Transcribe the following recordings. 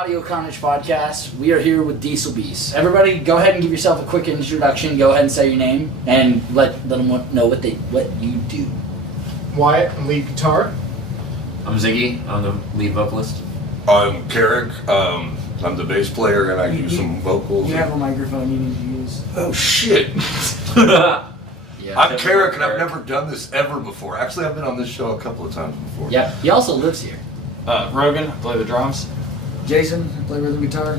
Audio Carnage podcast. We are here with DieselBeast. Everybody, go ahead and give yourself a quick introduction. Go ahead and say your name and let them know what you do. Wyatt, I'm lead guitar. I'm Ziggy. I'm the lead vocalist. I'm Carrick. I'm the bass player, and I do some vocals. You have a microphone you need to use. Oh shit! Yeah, I'm Carrick, and I've never done this ever before. Actually, I've been on this show a couple of times before. Yeah, he also lives here. Rogan, play the drums. Jason, I play rhythm guitar.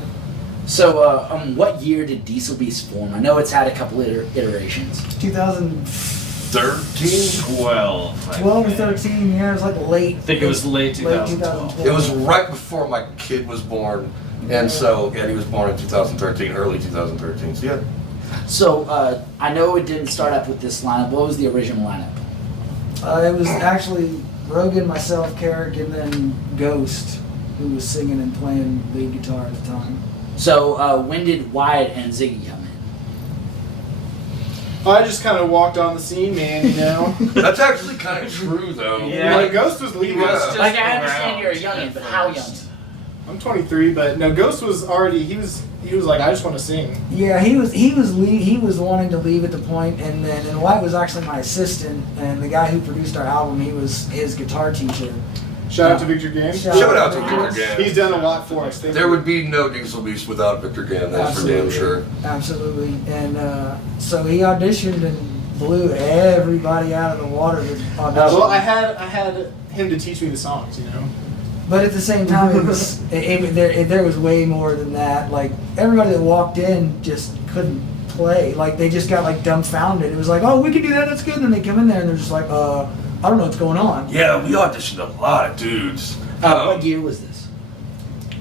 So, what year did DieselBeast form? I know it's had a couple iterations. 2013? 12 or 13, yeah, it was like late. I think it was late 2012. It was right before my kid was born, and so yeah, he was born in 2013, early 2013. So yeah. So, I know it didn't start up with this lineup. What was the original lineup? It was actually Rogan, myself, Carrick, and then Ghost, who was singing and playing lead guitar at the time. So, when did Wyatt and Ziggy come in? I just kind of walked on the scene, man, you know? That's actually kind of true, though. Yeah, Like, Ghost was leading us. Like, I understand you're a youngin', but how young? I'm 23, but no, Ghost was already, he was like, I just want to sing. Yeah, he was wanting to leave at the point, and Wyatt was actually my assistant, and the guy who produced our album, he was his guitar teacher. Shout out to Victor Gann. Shout out to Victor Gann. He's done a lot for us. There would be no DieselBeast without Victor Gann, that's for damn sure. Absolutely. And so he auditioned and blew everybody out of the water with audition. Well, I had him to teach me the songs, you know? But at the same time, there was way more than that. Like, everybody that walked in just couldn't play. Like, they just got, like, dumbfounded. It was like, oh, we can do that, that's good. And then they come in there and they're just like, I don't know what's going on. Yeah, we auditioned a lot of dudes. What year was this?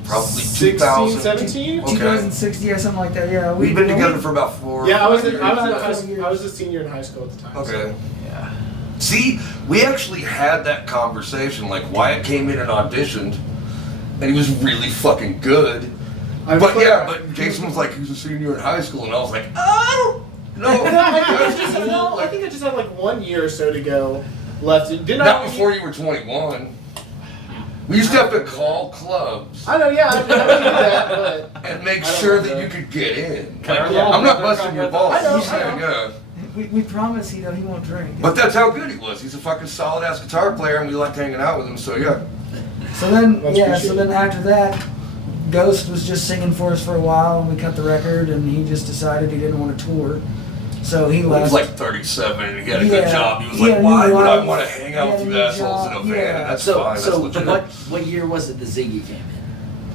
Probably 16, 2000. 17? Okay. 2060 or something like that, yeah. We've been together for about 4 Yeah, I was years. I was a senior in high school at the time. Okay. So. Yeah. See, we actually had that conversation. Like, Wyatt came in and auditioned, and he was really fucking good. But Jason was like, he was a senior in high school, and I was like, oh, no. I think I just had like 1 year or so to go left. Not before you were 21. We used to have to call clubs. I know, yeah, I did that, but and make sure that you could get in. Yeah. I'm not busting your balls. I know. Yeah. We promise he won't drink. But that's how good he was. He's a fucking solid ass guitar player, and we liked hanging out with him. So yeah. So then after that, Ghost was just singing for us for a while, and we cut the record, and he just decided he didn't want to tour. So he left. He was like 37, and he had a good Yeah. job. He was He had like, a why new would I life. want to hang out He with had you a new assholes in a job. van? Yeah. And that's So, fine. so That's legitimate. what year was it that Ziggy came in?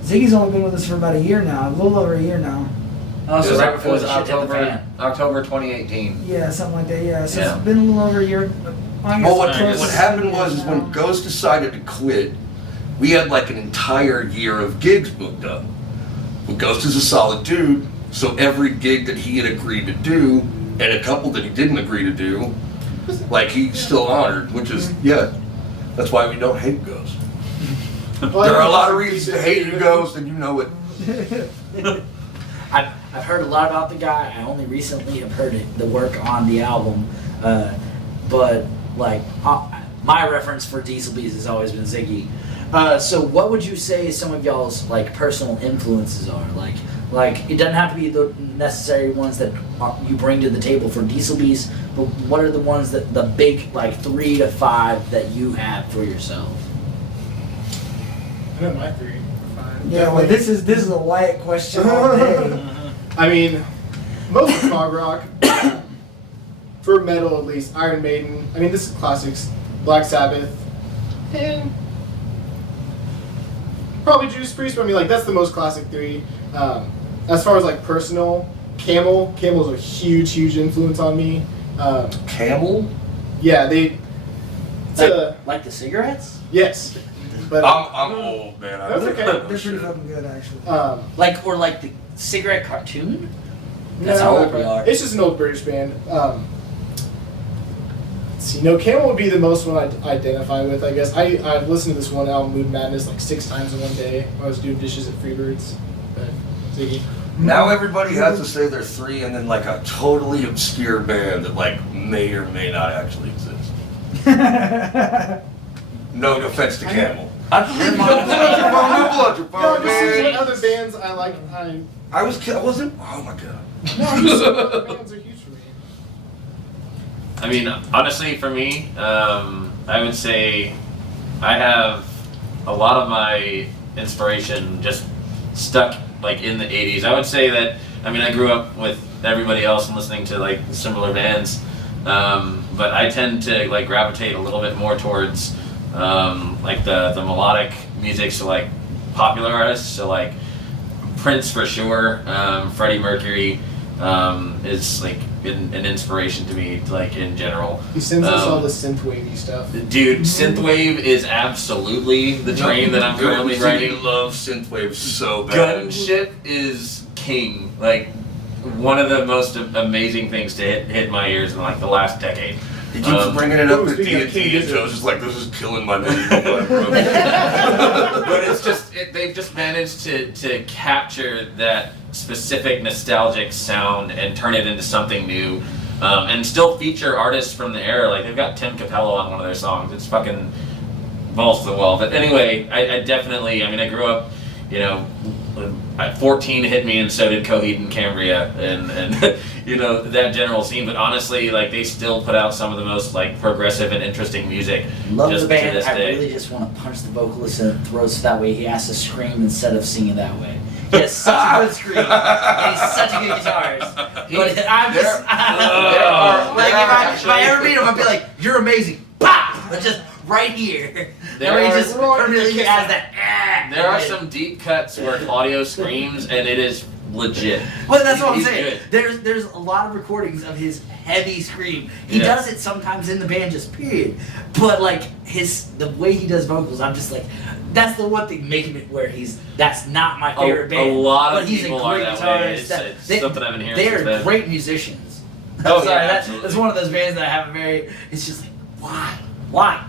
Ziggy's only been with us for about a year now, a little over a year now. Oh, so It was, right before it was the shit hit the fan. October 2018. Yeah, something like that. Yeah, so Yeah. it's been a little over a year. I guess Well, what close to happened 2 was years is now. when Ghost decided to quit, we had like an entire year of gigs booked up. Well, Ghost is a solid dude, so every gig that he had agreed to do, and a couple that he didn't agree to do, like he still honored, which is, yeah, that's why we don't hate Ghost. There are a lot of reasons to hate you, Ghost, and you know it. I've heard a lot about the guy. I only recently have heard the work on the album, but like my reference for DieselBeast has always been Ziggy. So what would you say some of y'all's like personal influences are? Like it doesn't have to be the necessary ones that you bring to the table for DieselBeast, but what are the ones that the big like 3 to 5 that you have for yourself? I know my 3 or 5. Yeah, well, this is a Wyatt question all day. I mean, most of prog rock, for metal at least, Iron Maiden. I mean, this is classics. Black Sabbath, and probably Judas Priest. But I mean, like that's the most classic 3. As far as like personal, Camel's a huge influence on me. Camel? Yeah, they. Like the cigarettes? Yes, but I'm old, man. That's okay. They're pretty fucking good, actually. Like the cigarette cartoon? No, That's how old we are. It's just an old British band. See, no, Camel would be the most one I'd identify with, I guess. I've listened to this one album, Mood Madness, like 6 times in one day when I was doing dishes at Freebirds. But Ziggy. Now everybody has to say they're 3 and then like a totally obscure band that like may or may not actually exist. No offense to Camel. I believe you. Don't pull out your phone. No, I'm just saying Man. other bands I like. I wasn't. Oh my god. No, I'm just saying other bands are huge for me. I mean, honestly, for me, I would say I have a lot of my inspiration just stuck like in the 80s. I would say that, I mean, I grew up with everybody else and listening to like similar bands, but I tend to like gravitate a little bit more towards like the melodic music, so like popular artists, so like Prince for sure, Freddie Mercury is like an inspiration to me, like in general. He sends us all the synthwavey stuff. Dude, synthwave is absolutely the train that I'm currently riding. I love synthwave so bad. Gunship is king. Like one of the most amazing things to hit my ears in like the last decade. He keeps bringing it up Ooh, at speaking of D&D, King and Joe's just like, this is killing my medieval blood, bro. But it's just they've just managed to capture that specific nostalgic sound and turn it into something new, and still feature artists from the era. Like they've got Tim Capello on one of their songs. It's fucking balls to the wall. But anyway, I definitely, I mean, I grew up, you know, at 14 hit me, and so did Coheed and Cambria, and you know, that general scene. But honestly, like they still put out some of the most like progressive and interesting music. Love just the band. to this I day. really just want to punch the vocalist in the throat so that way he has to scream instead of singing that way. He has such a good scream, and he's such a good guitarist. But I'm just, like if I ever meet him, I'd be like, "You're amazing!" Bah! But just right here. That way he just permanently has that. There are some deep cuts where Claudio screams, and it is legit. Well, that's what I'm He's saying. good. There's a lot of recordings of his heavy scream. He Yeah. does it sometimes in the band, just period. But like the way he does vocals, I'm just like, that's the one thing making it where that's not my favorite band. A lot but of he's people a are great that guitarist. way. It's something I've been hearing They since are then. great musicians. Oh, I'm sorry, yeah, that's absolutely. one of those bands that I have a very. It's just like, why?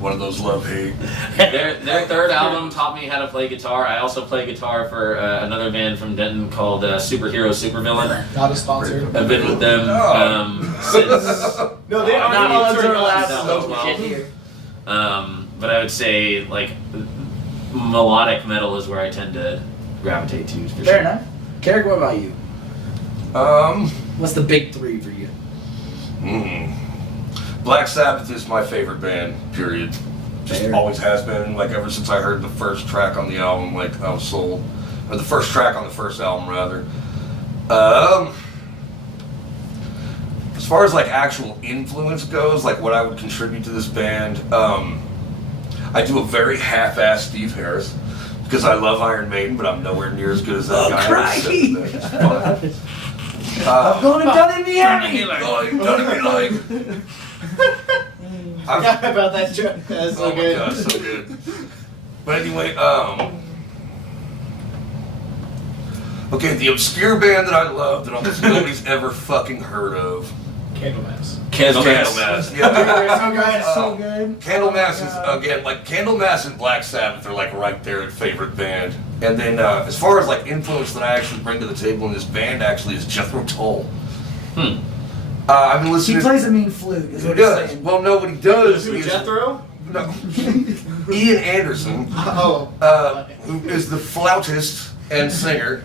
One of those love-hate. Their third album taught me how to play guitar. I also play guitar for another band from Denton called Superhero Supervillain. Not a sponsor. I've been with them since. No, they are Not all sponsoring are allowed us. to so smoke well. shit here. But I would say like melodic metal is where I tend to gravitate to. For Fair sure. enough. Carrick, what about you? What's the big three for you? Black Sabbath is my favorite band, period. Just Fair. always has been, like ever since I heard the first track on the album, like I was sold. Or the first track on the first album, rather. As far as like actual influence goes, like what I would contribute to this band, I do a very half-assed Steve Harris. Because I love Iron Maiden, but I'm nowhere near as good as that guy. crikey! It's fun. I'm going and done in the army. I forgot about that joke. That's so Oh my good. god, so good. But anyway, okay, the obscure band that I love that almost nobody's ever fucking heard of. Candlemass. Candlemass. Yeah. So good. Candlemass is, again, like Candlemass and Black Sabbath are like right there at favorite band. And then as far as like influence that I actually bring to the table in this band actually is Jethro Tull. I've been He listening. plays a mean flute, is He what he's does. saying. Well, no, what he does Who, is Jethro? no. Ian Anderson, Oh. who is the flautist and singer,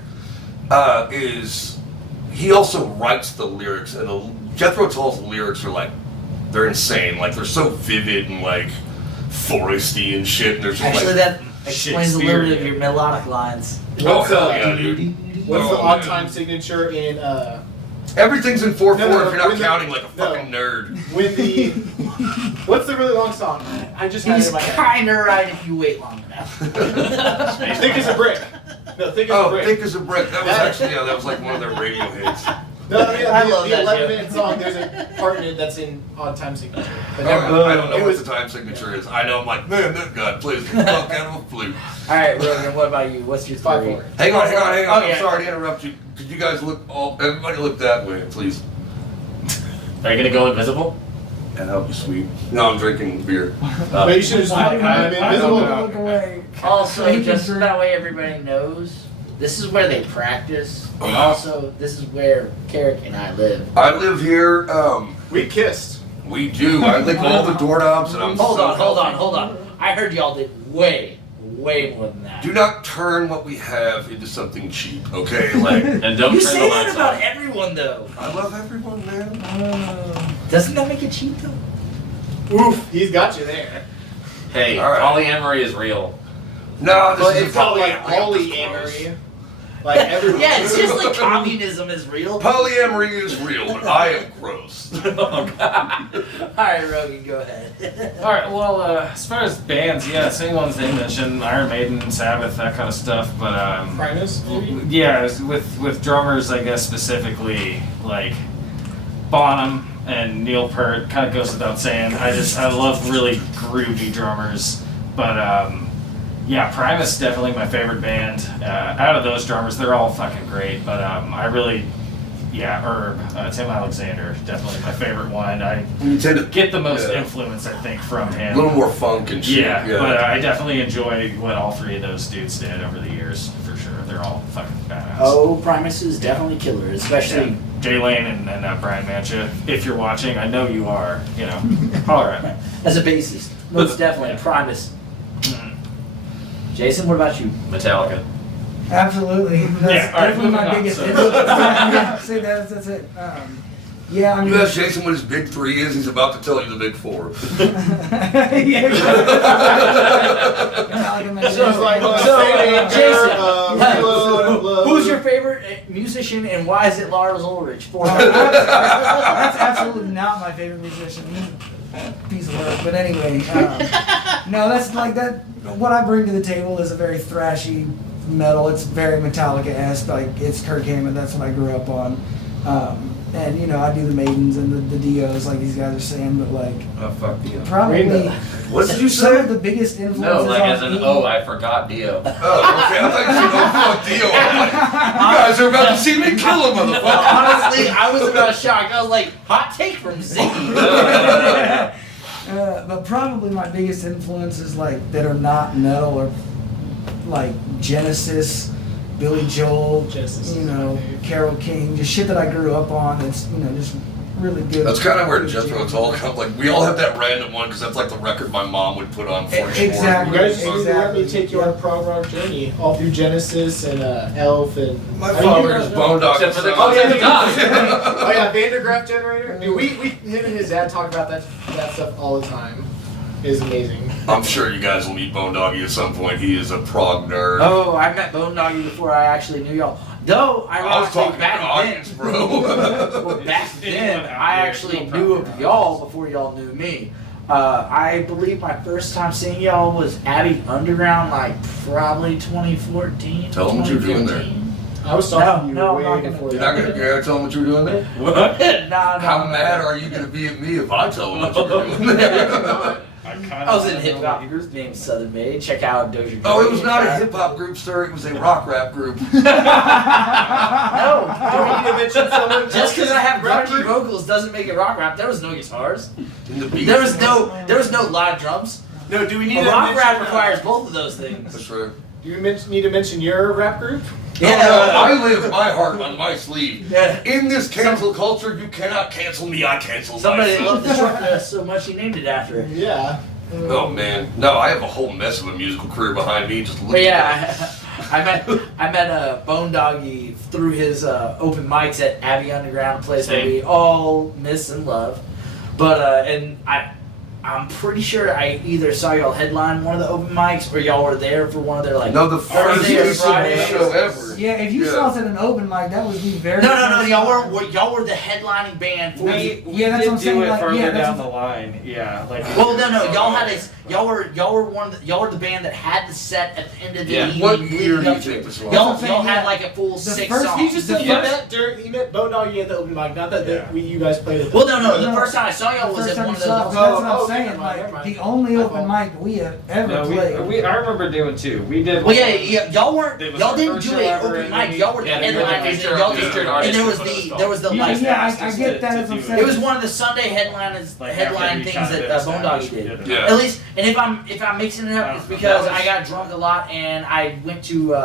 he also writes the lyrics, and Jethro Tull's lyrics are like, they're insane. Like they're so vivid and like foresty and shit. And there's just Actually, like, that explains a little bit of Shakespeare. your melodic lines. oh What's, hell yeah, dude. What's the Oh, odd man. time signature in Everything's in 4/4 No, no, if you're not when the- counting like a no. fucking nerd. when the what's the really long song? I just got it He's in my head. kind of right if you wait long enough. Thick as a brick. No, thick as a Oh, brick. Thick as a Brick. That was actually, yeah, that was like one of their radio hits. No, I mean, I love the that 11-minute song. There's a part in it that's in odd time signature. But I don't know it what was the time signature is. I know I'm like, man, that guy plays the fuck out of a flute. All right, Rogan, what about you? What's your three? 5-4. Hang on. Oh, I'm yeah. sorry to interrupt you. Could you guys everybody look that way, please? Are you gonna go invisible? And help you, sweet. No, I'm drinking beer. But you should have just I like, I'm invisible. don't look away. Also, He can just so drink. that way everybody knows, this is where they practice, and also this is where Carrick and I live. I live here. We kissed. We do. I lick all the doorknobs, and I'm Hold so on. healthy. I heard y'all didn't way more than that. Do not turn what we have into something cheap, okay? Like, And don't You turn say the that lights about on. everyone, though. I love everyone, man. Doesn't that make it cheap, though? Oof, he's got you there. Hey, All right. polyamory is real. No, this But is it's called like polyamory. polyamory. Like everyone. Yeah, it's just like communism is real. Polyamory is real, but I am gross. Alright, Rogan, go ahead. All right. Well, as far as bands, yeah, same ones they mentioned: Iron Maiden, Sabbath, that kind of stuff. But Primus, maybe? yeah, with drummers, I guess specifically like Bonham and Neil Peart. Kind of goes without saying. I love really groovy drummers. But yeah, Primus is definitely my favorite band. Out of those drummers, they're all fucking great. But I really. Yeah, Herb, Tim Alexander, definitely my favorite one. I You tend to get the most yeah. influence, I think, from A him. little more funk and shit. Yeah, but I definitely enjoy what all three of those dudes did over the years, for sure. They're all fucking badass. Oh, Primus is definitely killer, especially. Jay Lane and Brian Mancha, if you're watching, I know you are, you know, holler at me. As a bassist, most definitely Primus. Jason, what about you? Metallica. Absolutely. That's Yeah, all right, definitely my moving on, biggest so- influence. Yeah, see, that's it. Yeah, I mean. You ask Jason what his big three is, he's about to tell you the big four. Yeah. Metallica, So it's like, Jason, who's your your favorite musician and why is it Lars Ulrich? That's absolutely not my favorite musician. He's a piece of work. But anyway, no, that's like that. What I bring to the table is a very thrashy metal. It's very Metallica-esque. Like it's Kirk Hammett. That's what I grew up on. And you know, I do the Maidens and the Dios, like these guys are saying. But like, Oh, fuck you. probably What did you some of say? the biggest influences. No, like as on an me- I forgot Dio. Oh, okay. I thought you said, oh, fuck Dio. I'm like, you guys are about to see me kill a motherfucker. Honestly, I was about shocked. I was like, hot take from Ziggy. But probably my biggest influences like that are not metal or like Genesis, Billy Joel, Genesis. you know, Carole King, just shit that I grew up on. That's you know just really good. That's kind of where good Jethro, jam. it's all kind of like, we all have that random one because that's like the record my mom would put on for Exactly. You guys just let Exactly. me take you on a prog rock journey, all through Genesis and Elf and. My I mean, father you is guys know. Bone Dog. Except for the Oh yeah, concept of oh yeah, Vandergraaf generator. Dude, we him and his dad talk about that stuff all the time. It's amazing. I'm sure you guys will meet Bone Doggy at some point. He is a prog nerd. Oh, I met Bone Doggy before I actually knew y'all. Though, I was ironically, talking to back the then, audience, bro. well, back then, I actually knew of y'all before y'all knew me. I believe my first time seeing y'all was Abbey Underground, like probably 2014. Tell 'em what you're doing there. 2015. I was talking to you No, I'm way not gonna before do You're not that. gonna tell him what you're doing there? What? No, How mad are you gonna be at me if I tell him what you're doing there? I was in a hip hop group named Southern Made. Check out Doja Cat. Oh, it was not a hip hop group, sir. It was a rock rap group. Do we need to mention someone? Just because I have Rap grungy group? vocals doesn't make it rock rap. There was no guitars. In the beat. There was no live drums. No, do we need A to rock mention, rap requires both of those things. That's right. Do you need to mention your rap group? I live my heart on my sleeve. Yeah. In this cancel culture, you cannot cancel me. I cancel Somebody myself. loved the short dress so much he named it after it. Yeah. Oh man, no! I have a whole mess of a musical career behind me. Just But looking. yeah, I met Bone Doggy through his open mics at Abbey Underground, a place that Same. we all miss and love. But and I'm pretty sure I either saw y'all headline one of the open mics or y'all were there for one of their like No, the first Thursday or musical Friday. show ever. Yeah, if you saw us at an open mic, that was the very. No, first y'all time. were the headlining band for the. Yeah, that's what I'm saying, Do it like, further yeah, that's down what- the line. Yeah, like. Well, no, y'all were y'all were the band that had the set at the end of the Yeah. evening. What year do leading you up to think it. this was? Y'all That's what I'm saying, had yeah. like a full The 6 first- songs. He just said Yes. he met Bone Doggy at the open mic, not that you guys played at the Well, no. The No. first time I saw y'all The was first at time one you of saw us, those. that's what Oh, I'm okay, saying. never mind, never Like mind. the only My open fault. mic we have ever No, played. I remember doing two. We did. Well, yeah, y'all weren't. It was Y'all our didn't first do show it ever, open and mic. we- Y'all were the Yeah, they were the headliners. featured- and y'all featured just artist and there was is what it was there was the You light. just Yeah, I asked us get to- that, to that's what I'm do saying. It was one of the Sunday headline Like, after headline we things kind of that Bone Doggy established we did. it. Yeah. At least, and if I'm mixing it up, it's because That was- I got drunk a lot and I went to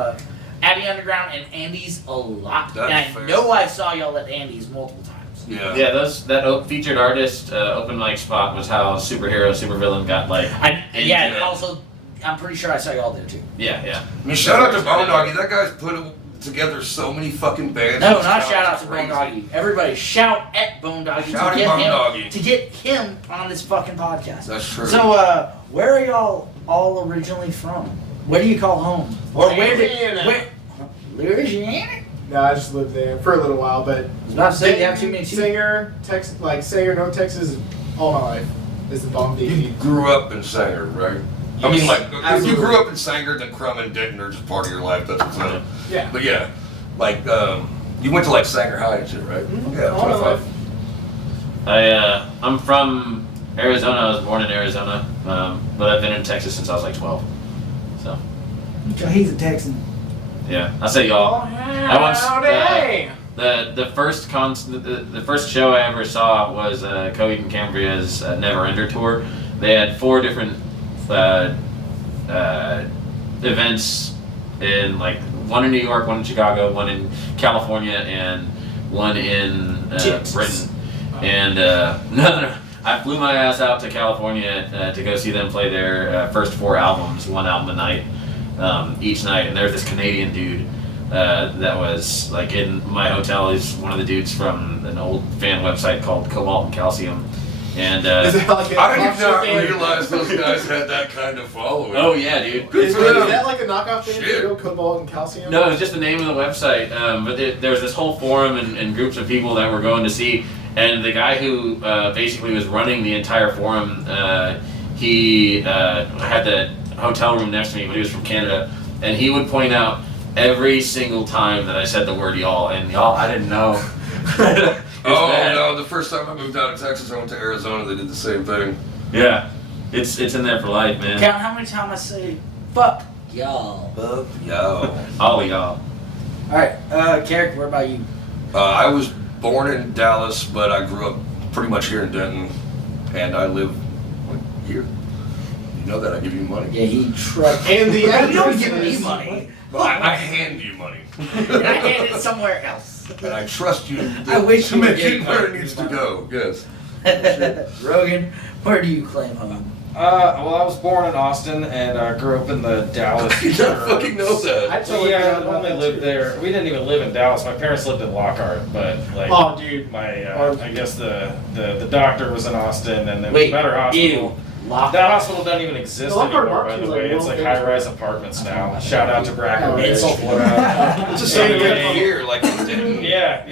Abbey Underground and Andy's a lot, That's and I fair. know I saw y'all at Andy's multiple times. Yeah. Yeah, featured artist open mic spot was how superhero, supervillain got like. And Yeah. also I'm pretty sure I saw y'all there too. Yeah. I mean, shout out to Bone Doggy. That guy's put together so many fucking bands. No, His not talent's shout out to crazy. Bone Doggy. Everybody shout at Bone Doggy Shout at Bone Doggy. to get him on this fucking podcast. That's true. So, where are y'all all originally from? Where do you call home? Or Louisiana. Louisiana? No, I just lived there for a little while, but I was about to say, you have too many Singer, no Texas, all my life is the bomb You DD. grew up in Sanger, right? I Yes, mean, like, if you absolutely. grew up in Sanger, then Crum and Denton are just part of your life. That's what's up. Yeah. But yeah, like, you went to like Sanger High and shit, right? Mhm. Yeah, All my 25. life. I'm from Arizona. I was born in Arizona, but I've been in Texas since I was like 12. So So he's a Texan. yeah, I say y'all. I once Howdy. the first show I ever saw was Coheed and Cambria's Never Ender tour. They had 4 different events in like one in New York, one in Chicago, one in California, and one in Texas. Britain. And no, I flew my ass out to California to go see them play their first 4 albums, one album a night, each night. And there's this Canadian dude that was like in my hotel. He's one of the dudes from an old fan website called Cobalt and Calcium. And Is it like a I did knockoff not band? realize those guys had that kind of following. oh yeah, dude. Good Is for them. that like a knockoff band Shit. for Cobalt and Calcium? No, it was just the name of the website. But there was this whole forum and groups of people that were going to see. And the guy who basically was running the entire forum, he had the hotel room next to me, but he was from Canada. And he would point out every single time that I said the word y'all. And y'all, I didn't know. It's Oh bad. no! The first time I moved out of Texas, I went to Arizona. They did the same thing. Yeah. It's in there for life, man. Count how many times I say, fuck y'all. Fuck yo. All of y'all. Alright, Carrick, what about you? I was born in Dallas, but I grew up pretty much here in Denton, and I live here. You know that I give you money. Yeah, he trucked. And the You don't address give me is- money. But I hand you money, And I hand it somewhere else. and I trust you I wish to you would make give it where it money. needs to go. Yes. Rogan, where do you claim home? Well, I was born in Austin and grew up in the Dallas. I did not fucking know that. I totally Yeah, forgot I about only that lived too. there. We didn't even live in Dallas. My parents lived in Lockhart, but like, Oh, dude. I guess the doctor was in Austin, and then Wait, a better hospital. ew. Lock That hospital doesn't even exist Lockhart anymore, by Park the is way. like It's like well high-rise apartments now. Oh, Shout out to Brackenridge, it's Florida. It's the same Anyway, thing here, like in Denton. Yeah,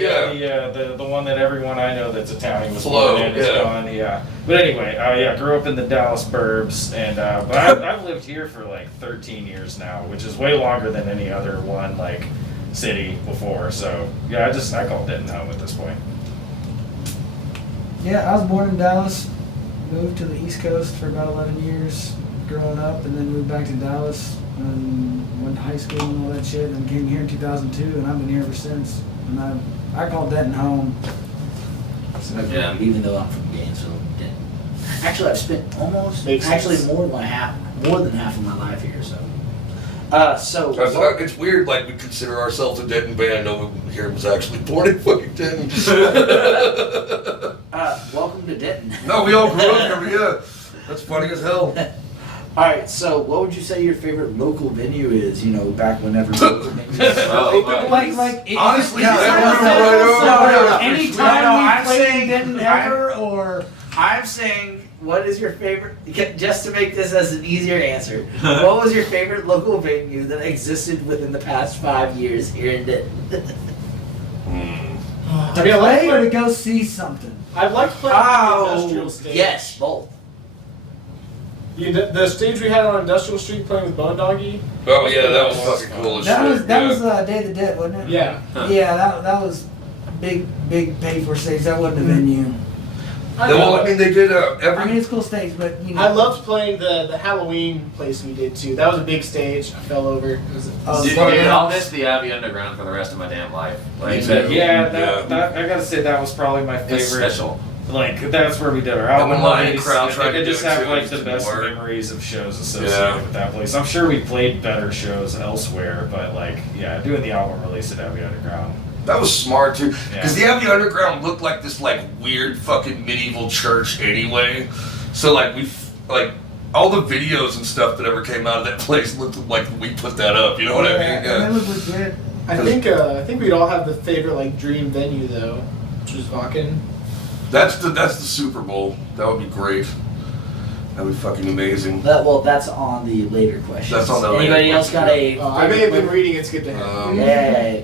the one that everyone I know that's Italian was Flo, born in is yeah. gone, yeah. But anyway, grew up in the Dallas burbs, and but I've lived here for like 13 years now, which is way longer than any other one like city before. So yeah, I call Denton home at this point. Yeah, I was born in Dallas, moved to the East Coast for about 11 years growing up, and then moved back to Dallas and went to high school and all that shit, and came here in 2002, and I've been here ever since. And I call Denton home. So, Yeah. Even though I'm from Gainesville, Denton. Actually, I've spent Makes actually sense. more than half of my life here. So, It's weird, like we consider ourselves a Denton band. No one here was actually born in fucking Denton. welcome to Denton. No, we all grew up here, yeah. That's funny as hell. All right, so what would you say your favorite local venue is? You know, back whenever local venues. Honestly, Yeah, that so- room right over there. No, anytime no, we I'm played saying- Denton ever, or I'm saying, what is your favorite? Just to make this as an easier answer, what was your favorite local venue that existed within the past 5 years here in Denton? to I mean, I like play or to playing- go see something? I'd like to play on the industrial stage. yes, both. The stage we had on Industrial Street playing with Bone Doggy. Oh yeah, that was fucking cool as That shit. was Day of the Dead, wasn't it? Yeah. Yeah, that was big pay for stage. That wasn't a venue. Well, I mean, they did I mean, every. it's a cool stage, but you know. I loved playing the Halloween place we did too. That was a big stage. I fell over. It was Dude, fucking I'll miss the Abbey Underground for the rest of my damn life. Like, Me that, too. Yeah, Yeah. that I gotta say that was probably my favorite. it's special. Like that's where we did our And album when Lion release. Crowd I tried to just do it have too, like it the didn't best work. memories of shows associated Yeah. with that place. I'm sure we played better shows elsewhere, but like yeah, doing the album release at Abbey Underground. That was smart too, because Yeah. the Abbey Underground looked like this like weird fucking medieval church anyway. So like all the videos and stuff that ever came out of that place looked like we put that up. You know what I mean? And it was legit. I think we'd all have the favorite like dream venue though, which was Vakken. That's the Super Bowl. That would be great. That would be fucking amazing. That's on the later questions. That's on the later Anybody else got a? I may have been reading. It's good to have. Yeah.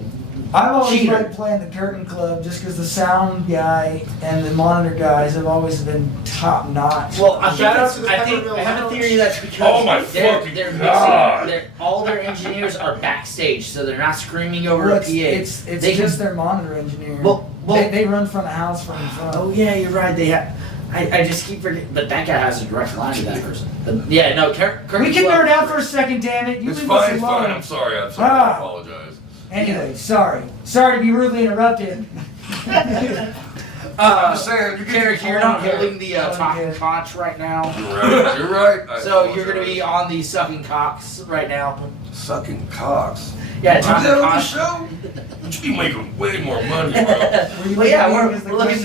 I've always Cheater. liked playing the Curtain Club just because the sound guy and the monitor guys have always been top notch. Well, I Shout out to think, the I think Peppermill I have a Lounge. theory that's because Oh my fucking they're God. mixing, all their engineers are backstage, so they're not screaming over Well, a PA. it's They just can- their monitor engineer. Well, they run front of house from the front. Oh yeah, you're right. They have. I just keep forgetting, but that guy has a direct line to that person. But yeah, no. We can nerd out for a second, damn it. You It's leave fine, us it's alone. fine. I'm sorry. I Ah. apologize. Anyway, sorry to be rudely interrupted. I'm just saying, you Derek, you're not holding the talking conch right now. You're right. You're right. I So you're gonna apologize. be on the sucking cocks right now. Sucking cocks. Yeah, Is talking that on the conch. show? You should be making way more money, bro. Well, yeah, we're looking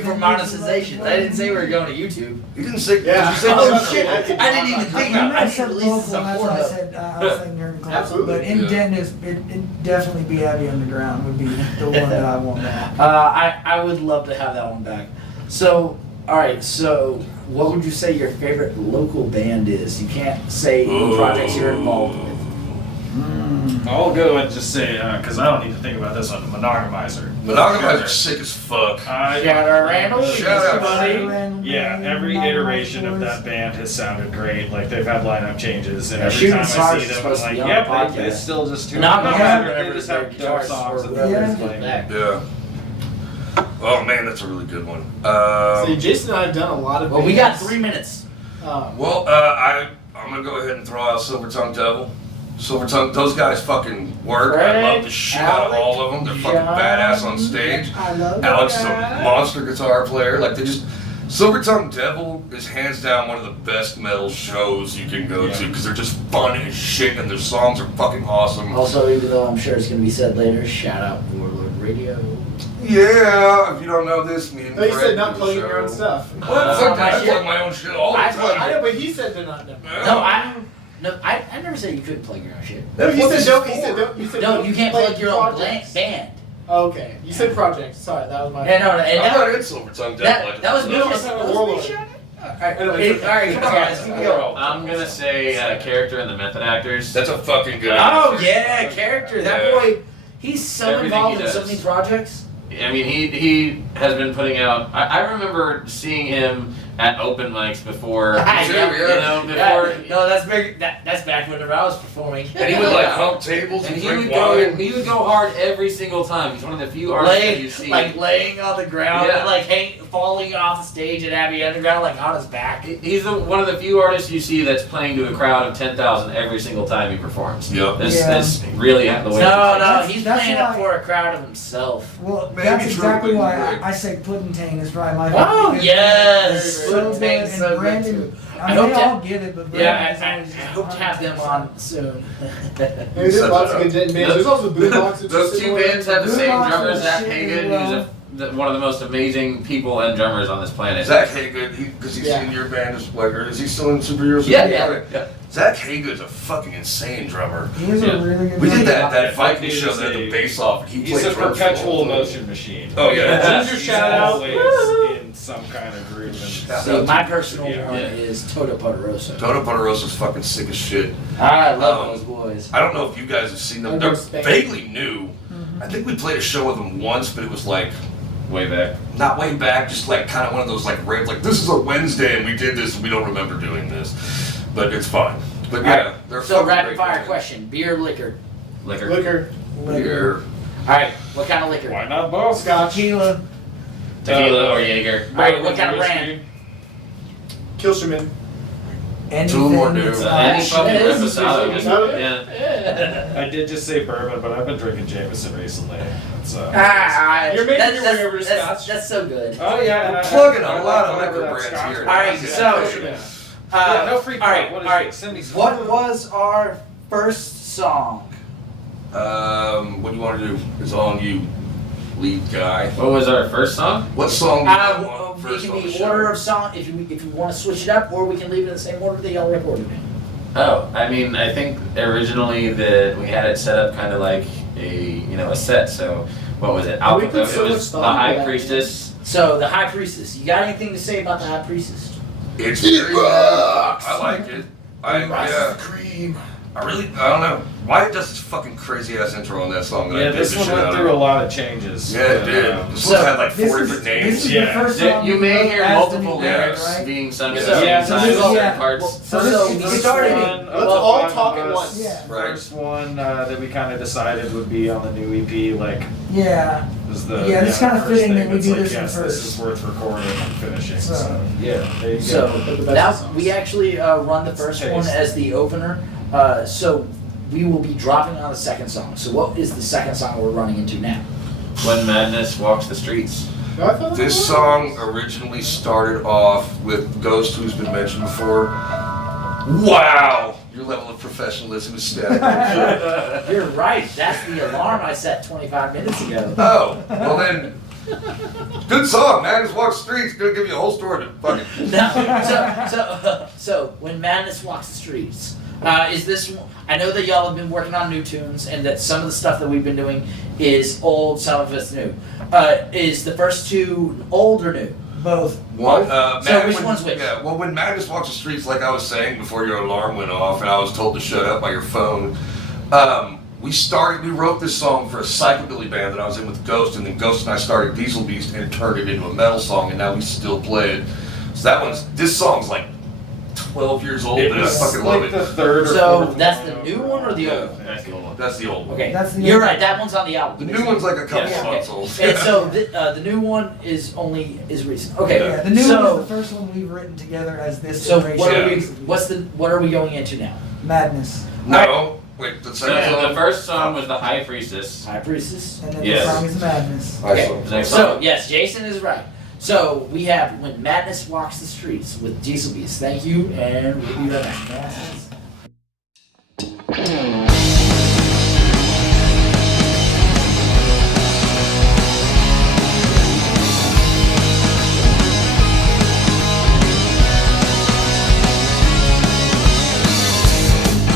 for monetizations. I didn't say we were going to YouTube. You didn't say. Yeah. You said Oh something. shit! I didn't even think You about. I might need to said release local, some that's why I Pornhub. said I was thinking Curtain Club. Absolutely. But in Yeah. Denton, it'd definitely be Heavy Underground would be the one that I want back. I would love to have that one back. So, all right. So, what would you say your favorite local band is? You can't say any projects you're involved with. I'll go and just say, because I don't need to think about this one, Monogamizer. Monogamizer sick as fuck. I- Shout out Randall. Shout out. Buddy. Yeah, every iteration of that band has sounded great. Like they've had lineup changes, and Yeah, every Shooting time I Stars see is them, I'm supposed to like, be on yep, the podcast. it's still just two. Not No bad. matter, Whenever they just their have dope guitar songs. solo that Yeah. is they're playing. back. Yeah. Oh man, that's a really good one. See, Jason and I have done a lot of. Well, we got bands. 3 minutes. Well, I'm gonna go ahead and throw out Silver Tongue Devil. Silver Tongue, those guys fucking work. I love the shit out of all of them. They're fucking badass on stage. I love Alex is a that. monster guitar player. Like they just, Silver Tongue Devil is hands down one of the best metal shows you can go to because they're just fun as shit and their songs are fucking awesome. Also, even though I'm sure it's going to be said later, shout out Warlord Radio. Yeah, if you don't know this, me and No, you Fred said not do the plugging show. your own stuff. What? Fuck my I shit. plug my own shit all the I time. plug I know, but he said to not know. Yeah. No, I never said you couldn't plug your own shit. No, you What said is don't. it You said for? don't. You said No, don't you can't play plug your own projects. band. Okay, you said projects. Sorry, that was my. Yeah, no, and I'm that, not in Silver Tongue Devil. that was me No, just. I'm that was Warlord. me shouting. Alright, Anyway, it's okay. alright, Come come on, on, let's keep it going. I'm gonna say character in the Method Actors. That's a fucking good Oh answer. yeah, character. That Yeah. boy, he's so Everything involved he in so does. many projects. I mean, he has been putting out. I remember seeing him at open mics before. Yeah, You know, before. No, that's big. That's back whenever I was performing. And he would like hump tables and, And he drink would go. wine. He would go hard every single time. He's one of the few artists that you see. laying on the ground, Yeah. and like falling off the stage at Abbey Underground, like on his back. He's one of the few artists you see that's playing to a crowd of 10,000 every single time he performs. Yep. That's really the way. No, he's That's playing why- up for a crowd of himself. Well, Maybe that's true, exactly but why you're right. I say Puddintain is probably my Oh favorite. yes, So good, Puddintain's and so good Brandon. too. I hope mean, they to- all get it, but Yeah, Brandon I is always hope to have them on soon. There's lots of good Denton bands. There's also Boombox. Those two bands have the same Boombox drummer, was Zach shit Hagan, as who's one of the most amazing people and drummers on this planet. Zach Hagood, because he's Yeah. in your band as like, or is he still in Superheroes? Yeah. Zach Hagood's a fucking insane drummer. He is Yeah. a really good We did drummer. that Viking He's show that had the a- bass off, and he He's played a drums. perpetual all the time. motion machine. Oh, yeah. Who's your shout out? Always in some kind of groove. And So my personal Yeah. one Yeah. is Toto Poderoso. Toto Ponderosa's fucking sick as shit. I love Um, those boys. I don't know if you guys have seen them. I They're know Spain. vaguely new. I think we played a show with them once, but it was like, Way back. not way back, just like kind of one of those like rare, like this is a Wednesday and we did this and we don't remember doing this. But it's fine. But yeah, Alright, they're So fucking rapid great fire bands. question: beer, liquor. Liquor. Liquor, Beer. All right, what kind of liquor? why not both? Scotch, Tequila. Tequila or Jaeger. All right, what kind of brand? Kilsherman. Two more Anything dudes. Any fucking Yes. reposado. Just, Reposado? yeah. I did just say bourbon, but I've been drinking Jameson recently. So. You're making that's, your that's, way over to that's, Scotch. that's so good. Oh yeah, and I Plugging I a lot of whatever liquor that brands Scotch here. is. All right, so Yeah, no free all right, pop. What is all right. it? Send me some. What was our first song? What do you want to do? It's all on you. lead guy. What was our first song? What song do you want It first can on the be show? order of song if you want to switch it up, or we can leave it in the same order that y'all recorded it. Oh, I mean, I think originally we had it set up kind of like a set. So what was it? We put so It much was the thought into High that. Priestess. So the High Priestess. You got anything to say about the High Priestess? It's very I like it. Rises the cream. I don't know. Why does this fucking crazy ass intro on that song? that I Yeah, dig this the one shit went out through a of? lot of changes. Yeah, it but, did. This So, one had like This 4 is- different this names. is Yeah. the first song You we may wrote hear as the multiple new band, lyrics right? being sung at So- the same yeah, time so in this- certain yeah. parts. So this we is- started. One of Let's the all fun talk at was- once. Yeah. The Right. first one that we kind of decided would be on the new EP, like, Yeah. was the Yeah, it's kinda first fitting thing that we that's do like, this one yes, first. This is worth recording and finishing. So- So, yeah, there you So go. the best now songs. we actually run the first one Taste. as the opener. So we will be dropping on the second song. So what is the second song we're running into now? When Madness Walks the Streets. No, I thought This that song originally started off with Ghost, who's been mentioned before. Wow! Your level of professionalism is static. You're right. That's the alarm I set 25 minutes ago. Oh, well then, good song. Madness Walks Streets. Gonna give you a whole story to fucking. No, so when Madness Walks the Streets, is this? I know that y'all have been working on new tunes, and that some of the stuff that we've been doing is old, some of it's new. Is the first two old or new? Both. One, So which one's which? Yeah, well, when Madness Walks the Streets, like I was saying before your alarm went off, and I was told to shut up by your phone. We wrote this song for a psychobilly band that I was in with Ghost, and then Ghost and I started DieselBeast and turned it into a metal song, and now we still play it. So this song's like 12 years old, It and I was fucking like love it. the third or So fourth that's one the new over. one or the Yeah, old one? That's the old one. That's the old one. Okay, That's the you're old right. That one's on the The album. new one's like a couple Yeah. months old. And so the new one is recent. Okay, Yeah, the new so, one is the first one we've written together as this So iteration. what are Yeah. we? What are we going into now? Madness. No, wait, the second So song? the first song was the High Priestess. High Priestess. And then Yes. the song is Madness. Okay. The next So song. yes, Jason is right. So we have When Madness Walks the Streets with DieselBeast. Thank you, and we'll be right back.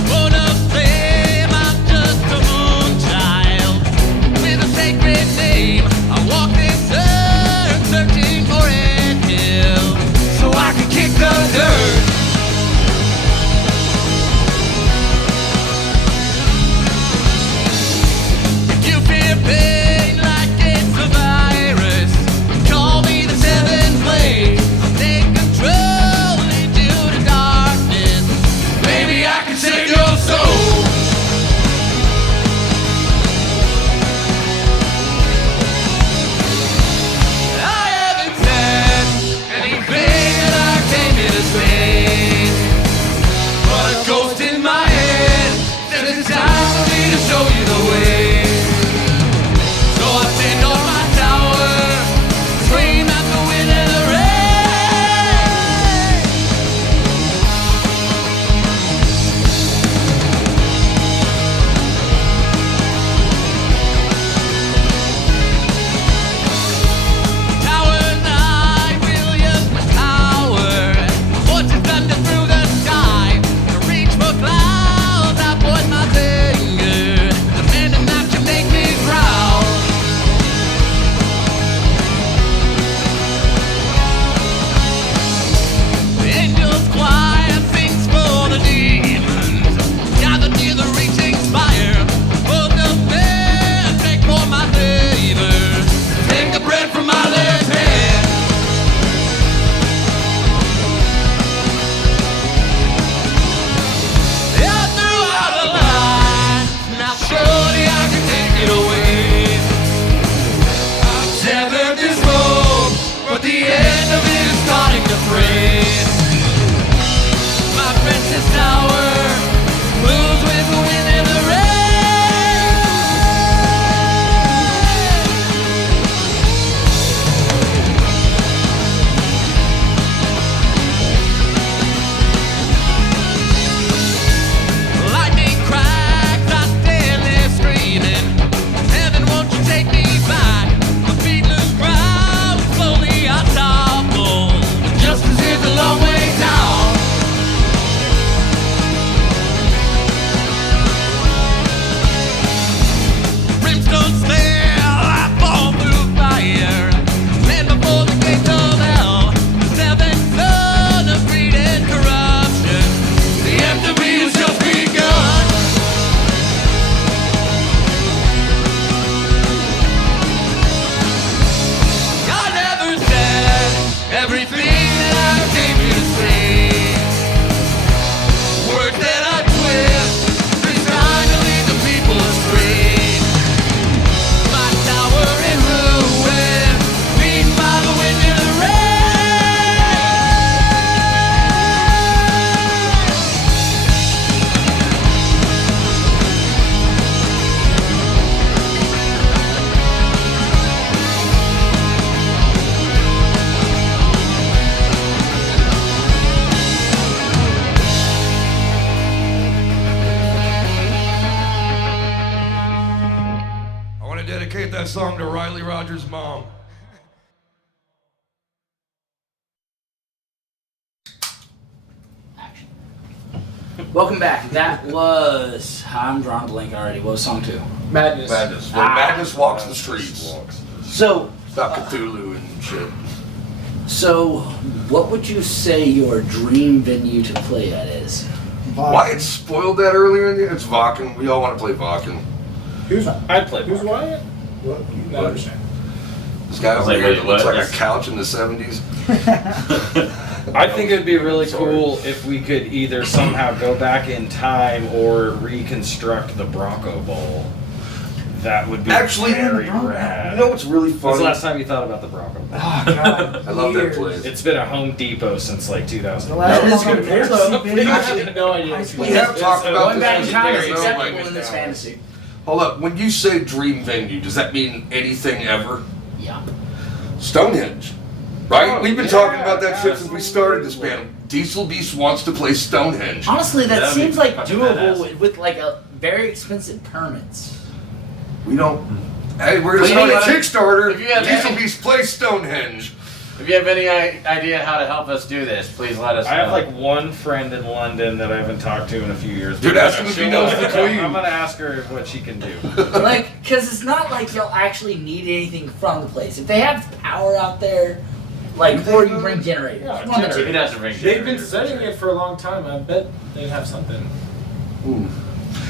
Born of flame, I'm just a moon child with a sacred name. I walk this earth searching for an hill so I can kick the dirt. that song to Riley Rogers' mom. Action. Welcome back. That was. I'm drawing a blank already. What was song 2? Madness. Madness. When Madness walks the streets. So. Stop Cthulhu and shit. So, what would you say your dream venue to play at is? Wyatt spoiled that earlier in the It's Vakken. We all want to play Vakken. I'd play. Who's Wyatt? What? No, I understand. This guy over Like, here wait, that looks what? like a couch in the 70s. I think it'd be really Sorry. cool if we could either somehow go back in time or reconstruct the Bronco Bowl. That would be Actually, very you rad. know what's really When's the funny? last time you thought about the Bronco Bowl? Oh, God. I love that Years. place. It's been a Home Depot since like 2000. The last That is one good. was So, big. I have no idea. High school. We have talked about Going this. back in time is There's no acceptable language in this now. fantasy. Hold up. When you say dream venue, does that mean anything ever? Yeah. Stonehenge. Right? Oh, We've been yeah, talking about that shit since we started this absolutely. band. DieselBeast wants to play Stonehenge. Honestly, that That'd be seems like fucking doable badass. with like a very expensive permits. We don't. Hey, we're gonna Well, start you a know what? Kickstarter. If you have- DieselBeast plays Stonehenge. If you have any idea how to help us do this, please let us know. I have like one friend in London that I haven't talked to in a few years. Dude, ask him if he knows the queen. I'm gonna ask her what she can do. Like, because it's not like you'll actually need anything from the place. If they have power out there, like, or you bring generators. Yeah, One of the We'd two. have to bring They've been generators. setting it for a long time. I bet they'd have something. Ooh.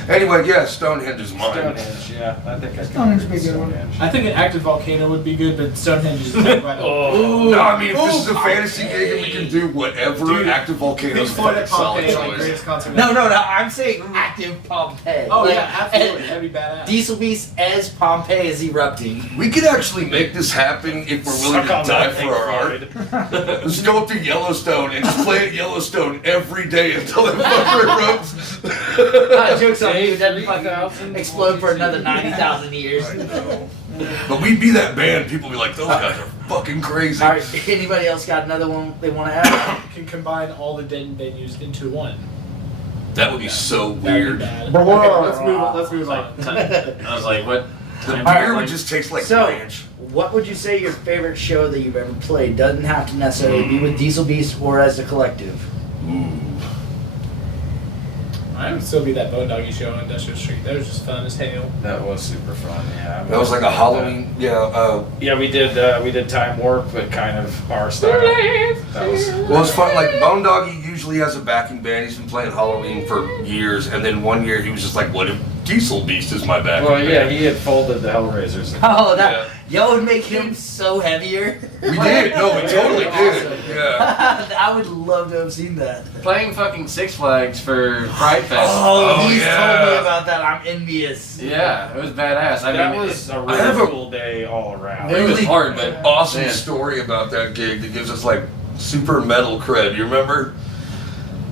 Anyway, yeah, Stonehenge is mine. Stonehenge, yeah, I think I can. Stonehenge agree would be a with good one. Stonehenge. I think an active volcano would be good, but Stonehenge is right up. Oh. No, I mean, if this is a Ooh, fantasy gig and we can do whatever, Dude, active volcanoes Big Floyd are at solid Pompeii, like choice. greatest concert. No, I'm saying active Pompeii. Oh Like, yeah, absolutely. That'd be badass. DieselBeast as Pompeii is erupting. We could actually make this happen if we're willing Suck to on die that, for our art. Floyd. Let's go up to Yellowstone and just play at Yellowstone every day until the fucker erupts. Jokes on you, it doesn't 3,000 fucking explode for another 90,000 years. I know. But we'd be that band. People would be like, those guys are fucking crazy. Alright, anybody else got another one they want to add? Can combine all the dead venues into one. That would be so That'd be weird. bad. Okay, let's move on. Let's move on. I was like, what? The Alright, beer would like- just taste like So, ranch. what would you say your favorite show that you've ever played? Doesn't have to necessarily be with DieselBeast or as a collective. Ooh. I would still be that Boondoggy show on Industrial Street. That was just fun as hell. That was super fun. Yeah, That was like a Halloween. Yeah. Yeah, we did Time Warp, but kind of our style. That was. Well, it's fun. Like Bone Doggy usually has a backing band. He's been playing Halloween for years, and then one year he was just like, "What if DieselBeast is my backing Well, yeah, band?" he had folded the Hellraisers. Oh, that y'all would make him so heavier. We did. No, we totally did. Yeah. I would love to have seen that. Playing fucking Six Flags for Pride Fest. Oh, Oh, he's yeah. told me about that. I'm envious. Yeah, it was badass. I That mean, was a I have really a- cool day all around. it was hard, but Awesome man. story about that gig that gives us like super metal cred. You remember?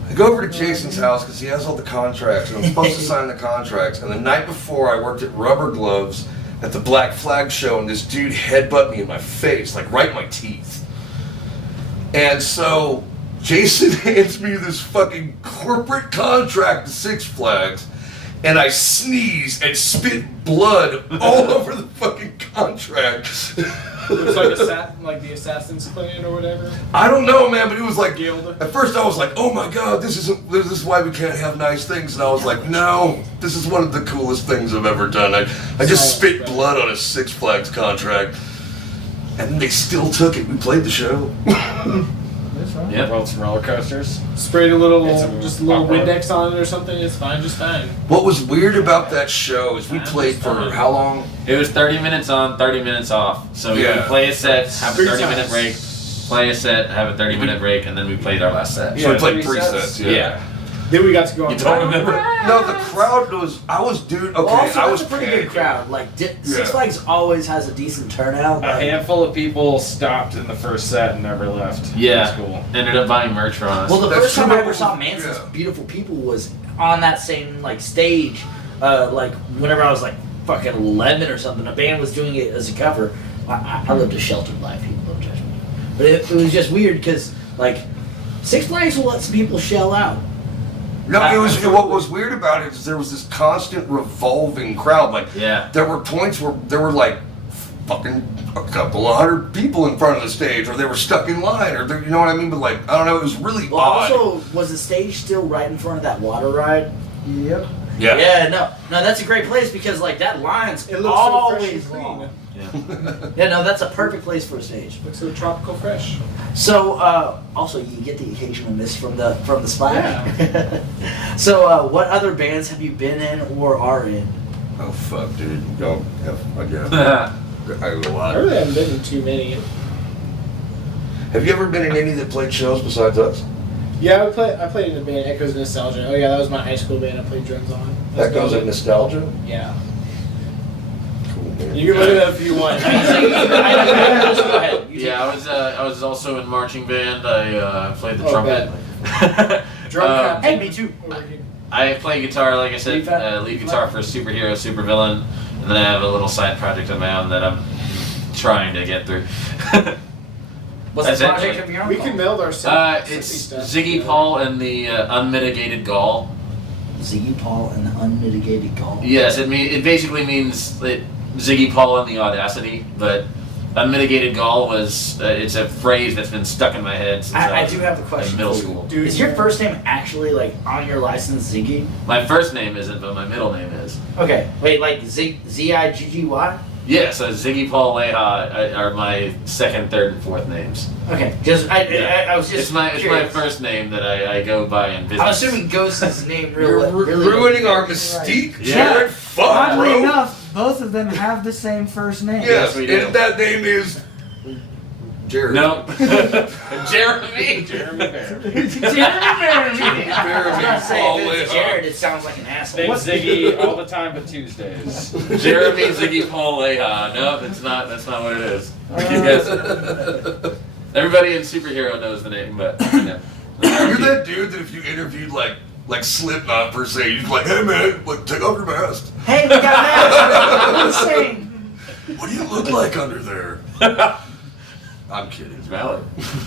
I go over to Jason's house because he has all the contracts, and I'm supposed to sign the contracts. And the night before, I worked at Rubber Gloves at the Black Flag show, and this dude headbutt me in my face, like right in my teeth. And so Jason hands me this fucking corporate contract to Six Flags, and I sneeze and spit blood all over the fucking contract. It was like the Assassin's Clan or whatever. I don't know, man, but it was like, Guild. at first I was like, oh my god, this is why we can't have nice things. And I was like, no, this is one of the coolest things I've ever done. I just spit blood on a Six Flags contract. And they still took it. We played the show. Yep. World's roller coasters. Sprayed a little, It's a just a little pop-up. Windex on it or something. It's fine, just fine. What was weird about that show is we played for how long? It was 30 minutes on, 30 minutes off. So we Yeah. would play a set, have a Three 30-minute times. break, play a set, have a 30-minute break, and then we played our last set. So we played 3 three sets, yeah. Yeah. Then we got to go on. You don't remember? No, the crowd was, dude, okay, Well, also, I that's was a pretty good panicking. crowd. Like Six Yeah. Flags always has a decent turnout. A Like, handful of people stopped in the first set and never left. Yeah. That's cool. Ended up buying merch from us. well, the That's first time true. I ever saw Manson's Yeah. Beautiful People was on that same like stage. Like whenever I was like fucking 11 or something, a band was doing it as a cover. I lived a sheltered life. People don't judge me, but it was just weird because like Six Flags will let some people shell out. No, what was weird about it is there was this constant revolving crowd. Like, Yeah. there were points where there were like fucking a couple of hundred people in front of the stage, or they were stuck in line, or you know what I mean? But like, I don't know, it was really Well, odd. also, was the stage still right in front of that water ride? Yep. Yeah. Yeah, no, that's a great place because like that line's It looks so fresh always and clean. long. Yeah. Yeah, no, that's a perfect place for a stage. Looks so tropical fresh. So, also you get the occasional mist from the splash. So, what other bands have you been in or are in? Oh fuck, dude. Don't have again. I go a I lot. really haven't been in too many. Have you ever been in any that played shows besides us? Yeah, I played in the band Echoes of Nostalgia. Oh yeah, that was my high school band I played drums on. That goes in nostalgia. Yeah. Cool, man. You can look it up if you want. Go ahead. You Yeah, I was also in marching band. I played the Oh, trumpet. Drum cap. Hey, me too. Over here. I play guitar, like I said, Lead lead guitar for Superhero, Supervillain, and then I have a little side project of my own that I'm trying to get through. What's the That's it. project of your own? We can meld our It's stuff Ziggy together. Paul and the Unmitigated Gall. Ziggy Paul and the Unmitigated Gall. Yes, it basically means that Ziggy Paul and the Audacity, but Unmitigated Gall was it's a phrase that's been stuck in my head since I was do have a question in middle for you. school. Dude, Is your first name actually like on your license Ziggy? My first name isn't, but my middle name is. Okay, wait, like Z-I-G-G-Y? Yeah, so Ziggy Paul Leha are my second, third, and fourth names. Okay, just I was just It's my curious. first name that I go by in business. I'm assuming Ghost's name You're really ruining our mystique, Yeah. Jared. Fuck, Oddly bro. enough, both of them have the same first name. Yes, we do. and that name is Jared. No. Jeremy. Jeremy Bear. Jeremy. I was gonna say, Paul if it's Leha. Jared, it sounds like an asshole. Name's Ziggy all the time but Tuesdays. Jeremy Ziggy Paul Leha. No, that's not what it is. Yes. Everybody in Superhero knows the name, but yeah. You're that dude that if you interviewed like Slipknot per se, you'd be like, hey man, like take off your mask. Hey, we got that. What are you saying? What do you look like under there? I'm kidding. It's valid.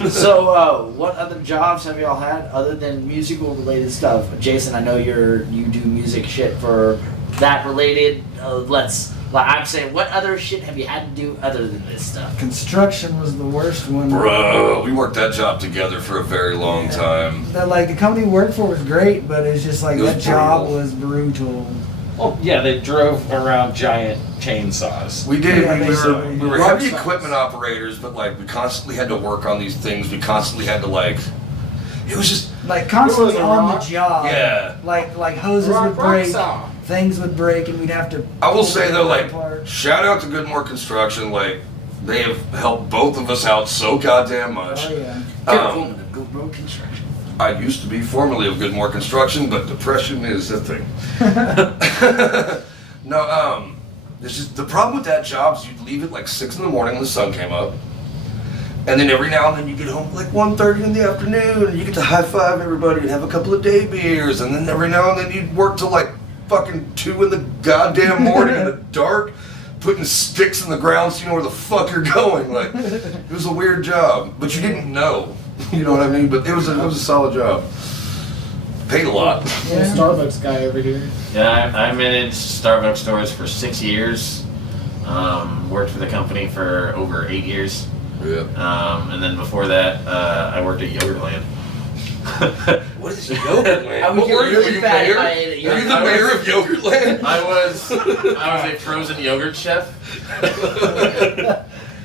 So, what other jobs have y'all had other than musical related stuff? Jason, I know you do music shit for that related. I'm saying, what other shit have you had to do other than this stuff? Construction was the worst one. Bro, we worked that job together for a very long time. That like the company we worked for was great, but it's just like It was that job brutal. was brutal. Oh yeah, they drove around giant chainsaws. We did. Yeah, we basically. were Rock heavy stars. equipment operators, but like we constantly had to work on these things. We constantly had to like. It was just Like constantly It was a on the rock. job. Yeah. Like hoses Rock would break, saw. things would break, and we'd have to. I will pull say them though, like apart. shout out to Goodmore Construction. Like they have helped both of us out so goddamn much. Oh yeah. Woman of Good Road Construction. I used to be formerly of Goodmore Construction, but depression is a thing. No, it's just the problem with that job is you'd leave at like 6 in the morning when the sun came up, and then every now and then you get home like 1:30 in the afternoon, and you get to high five everybody and have a couple of day beers, and then every now and then you'd work till like fucking 2 in the goddamn morning in the dark, putting sticks in the ground so you know where the fuck you're going. Like it was a weird job, but you didn't know. You know what I mean? But it was a solid job. Paid a lot. Yeah. Starbucks guy over here. Yeah, I managed Starbucks stores for 6 years. Worked for the company for over 8 years. Yeah. And then before that, I worked at Yogurtland. What is Yogurtland? I would What get were you? Were really you bad if mayor? I ate it. Were you the mayor of Yogurtland? I was a frozen yogurt chef.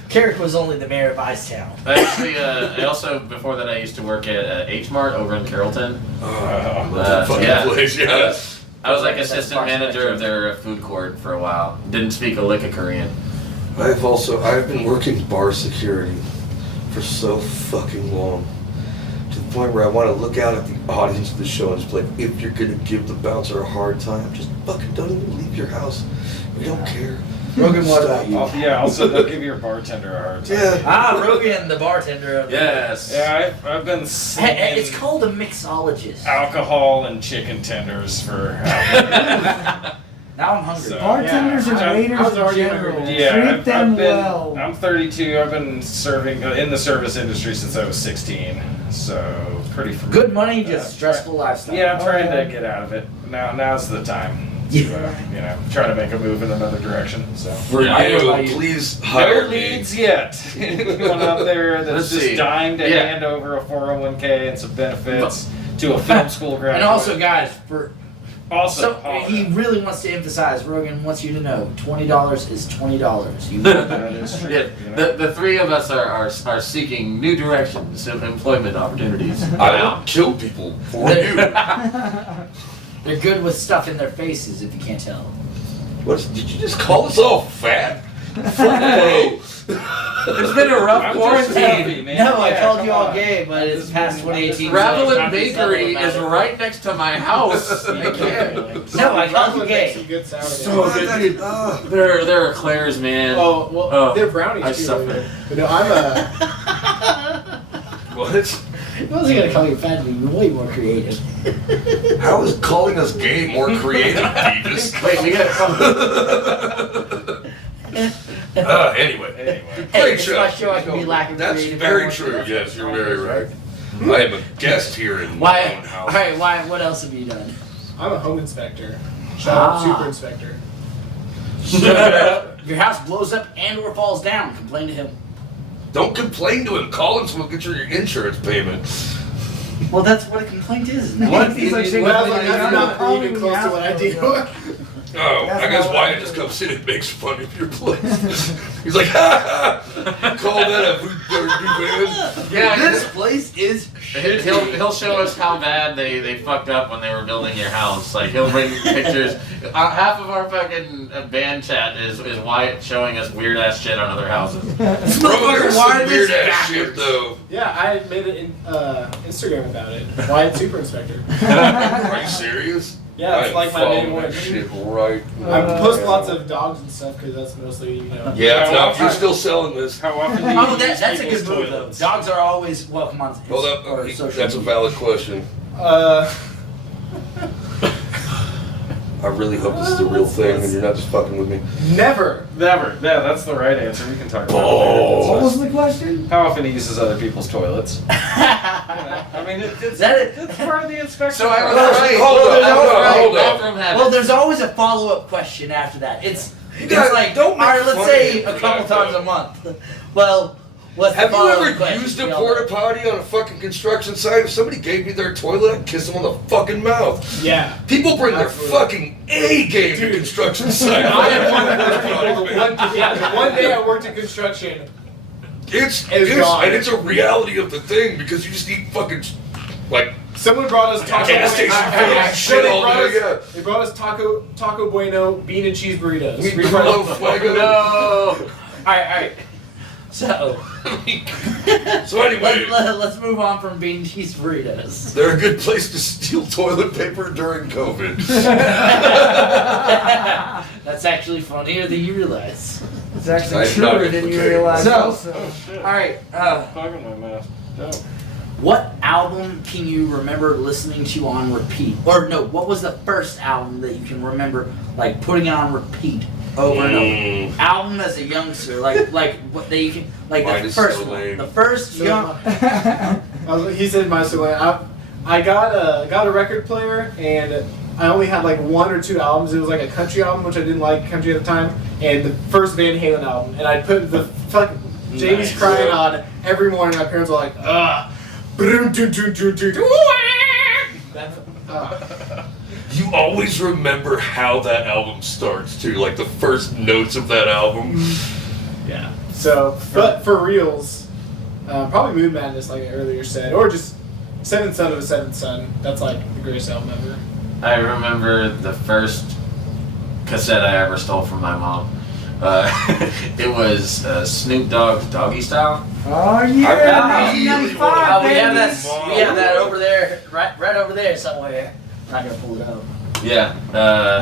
Carrick was only the mayor of Icetown. I also, before that, I used to work at H Mart over in Carrollton. Fucking yeah. place, yeah. I was like That's assistant Fox manager Factory. of their food court for a while. Didn't speak a lick of Korean. I've been working bar security for so fucking long. To the point where I want to look out at the audience of the show and just be like, if you're gonna give the bouncer a hard time, just fucking don't even leave your house. We don't care. Rogan, what about you? Yeah, also they'll give your bartender a hard time. Yeah. Rogan, the bartender. Of Yes. Yeah, I've been Hey, it's slinging called a mixologist. alcohol and chicken tenders for Now I'm hungry. So- Bartenders Yeah. and waiters I was in already general, hungry. Yeah, treat them been, well. I'm 32. I've been serving in the service industry since I was 16, so pretty familiar. Good money, with that. just stressful lifestyle. Yeah, I'm trying to get out of it. Now's the time. try to make a move in another direction. So For Yeah, I know about you, you. please hire no me. leads yet. Anyone out there that's Let's just see. dying to Yeah. hand over a 401k and some benefits to a film school graduate. And also, guys, also, he really wants to emphasize. Rogan wants you to know, $20 is $20. You know that is true. Yeah, the three of us are seeking new directions of employment opportunities. I will kill people for you. They're good with stuff in their faces, if you can't tell. Did you just call us all fat? Fuck no. It's been a rough I'm just quarantine. happy, man. No, I Yeah, called come you all on. gay, but it's past 2018. Ravelin Bakery is right next to my house. I can't. No, I called you Ravelin makes some gay. good sourdough. So good, dude. There are Claire's, man. Oh, well, Oh, they're brownies I too. suffer. But no, I'm a. What? I wasn't gonna call you fat, but you're way more creative. How is calling us gay more creative, Beavis? Wait, we gotta Anyway. Hey, Great it's show. my show. I can be lacking That's creative. very true. Yes, you're very right. I am a guest here in my Why? own All house. right. Why? What else have you done? I'm a home inspector. Shout out Ah. super inspector. Your house blows up and/or falls down. Complain to him. Don't complain to him. Call him so we'll get your insurance payment. Well, that's what a complaint is. Isn't it? What? He's like shaking Well, his like, head, that's "I'm not calling even the close to what I do. asshole." Oh, That's I guess not Wyatt what just I comes in and makes fun of your place. He's like, ha ha! Call that a voodoo. Yeah, This place is. he'll show us how bad they fucked up when they were building your house. Like he'll bring pictures. Half of our fucking band chat is Wyatt showing us weird ass shit on other houses. This Bro, motherfucker there's wired some this weird ass backwards. shit though. Yeah, I made an Instagram about it. Wyatt Super Inspector. Are you serious? Yeah, it's I'm like my following main one. that shit right. I post lots of dogs and stuff because that's mostly, you know. Yeah, no, if you're still selling this, How often do you Oh, use that's a people's good move though. toilets? Dogs are always welcome on. hold up. or social That's a media. valid question. Uh, I really hope this is a real thing and you're not just fucking with me. never. Never. Yeah, that's the right answer. We can talk about Oh. What was the question? how often he uses other people's toilets. I mean, it's part of the inspection. So I was Well, right. hold up, I was hold up, right. hold up. Bathroom habits. Well, there's always a follow-up question after that. It's guys like, don't all make right, let's fun say of a me couple for that, times though. a month. Well, what's Have the you follow-up ever question? used a We all porta know. potty on a fucking construction site? If somebody gave me their toilet, I'd kiss them on the fucking mouth. Yeah. People bring their Absolutely. fucking A game to construction site. I had one day I worked in construction. It's It's gone. and it's a reality of the thing because you just eat fucking like Someone brought us taco. gas station food shit all day. Yeah. They brought us taco bueno bean and cheese burritos. We We brought love us- fuego. No. All right. So, So anyway, let's move on from bean cheese burritos. they're a good place to steal toilet paper during COVID. That's actually funnier than you realize. It's actually Nice nugget truer than for you Kate. realize. So- Also, All right. Fucking my mouth. Dope. What album can you remember listening to on repeat? Or no, what was the first album that you can remember like putting it on repeat over and over? Album as a youngster, like what they can like Mine the is first so one, lame. the first So- young. He said my so I got a record player and I only had like one or two albums. It was like a country album, which I didn't like country at the time, and the first Van Halen album. And I put the fuck Jamie's Nice. Crying on every morning. My parents were like, ugh. That's, You always remember how that album starts too, like the first notes of that album. Yeah. So, but for reals, probably Moon Madness, like I earlier said, or just Seventh Son of a Seventh Son. That's like the greatest album ever. I remember the first cassette I ever stole from my mom. It was Snoop Dogg's Doggy Style. oh yeah, I really 1995, wanna- we have baby. that. We have that over there, right over there somewhere. I'm not gonna pull it out. Yeah.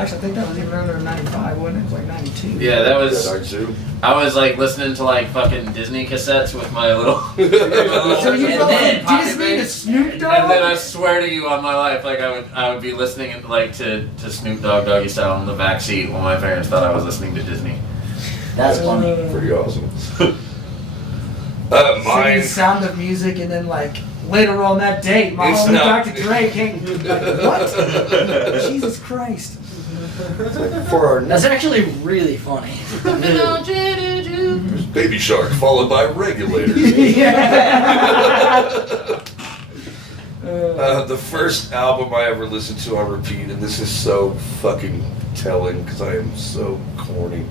Actually, I think that was even earlier than 95, wasn't it? It was like 92. Yeah, that was. That too. I was like listening to like fucking Disney cassettes with my little. So you And go then from Disney to Snoop Dogg? And then I swear to you on my life, like I would be listening like to Snoop Dogg Doggy Style in the back seat while my parents thought I was listening to Disney. That's funny. Pretty awesome. Singing Mine. the Sound of Music, and then like later on that date, my It's homie not- Dr. Dre came like, what? Jesus Christ. For our That's actually really funny. There's Baby Shark, followed by Regulator. The first album I ever listened to on repeat, and this is so fucking telling because I am so corny,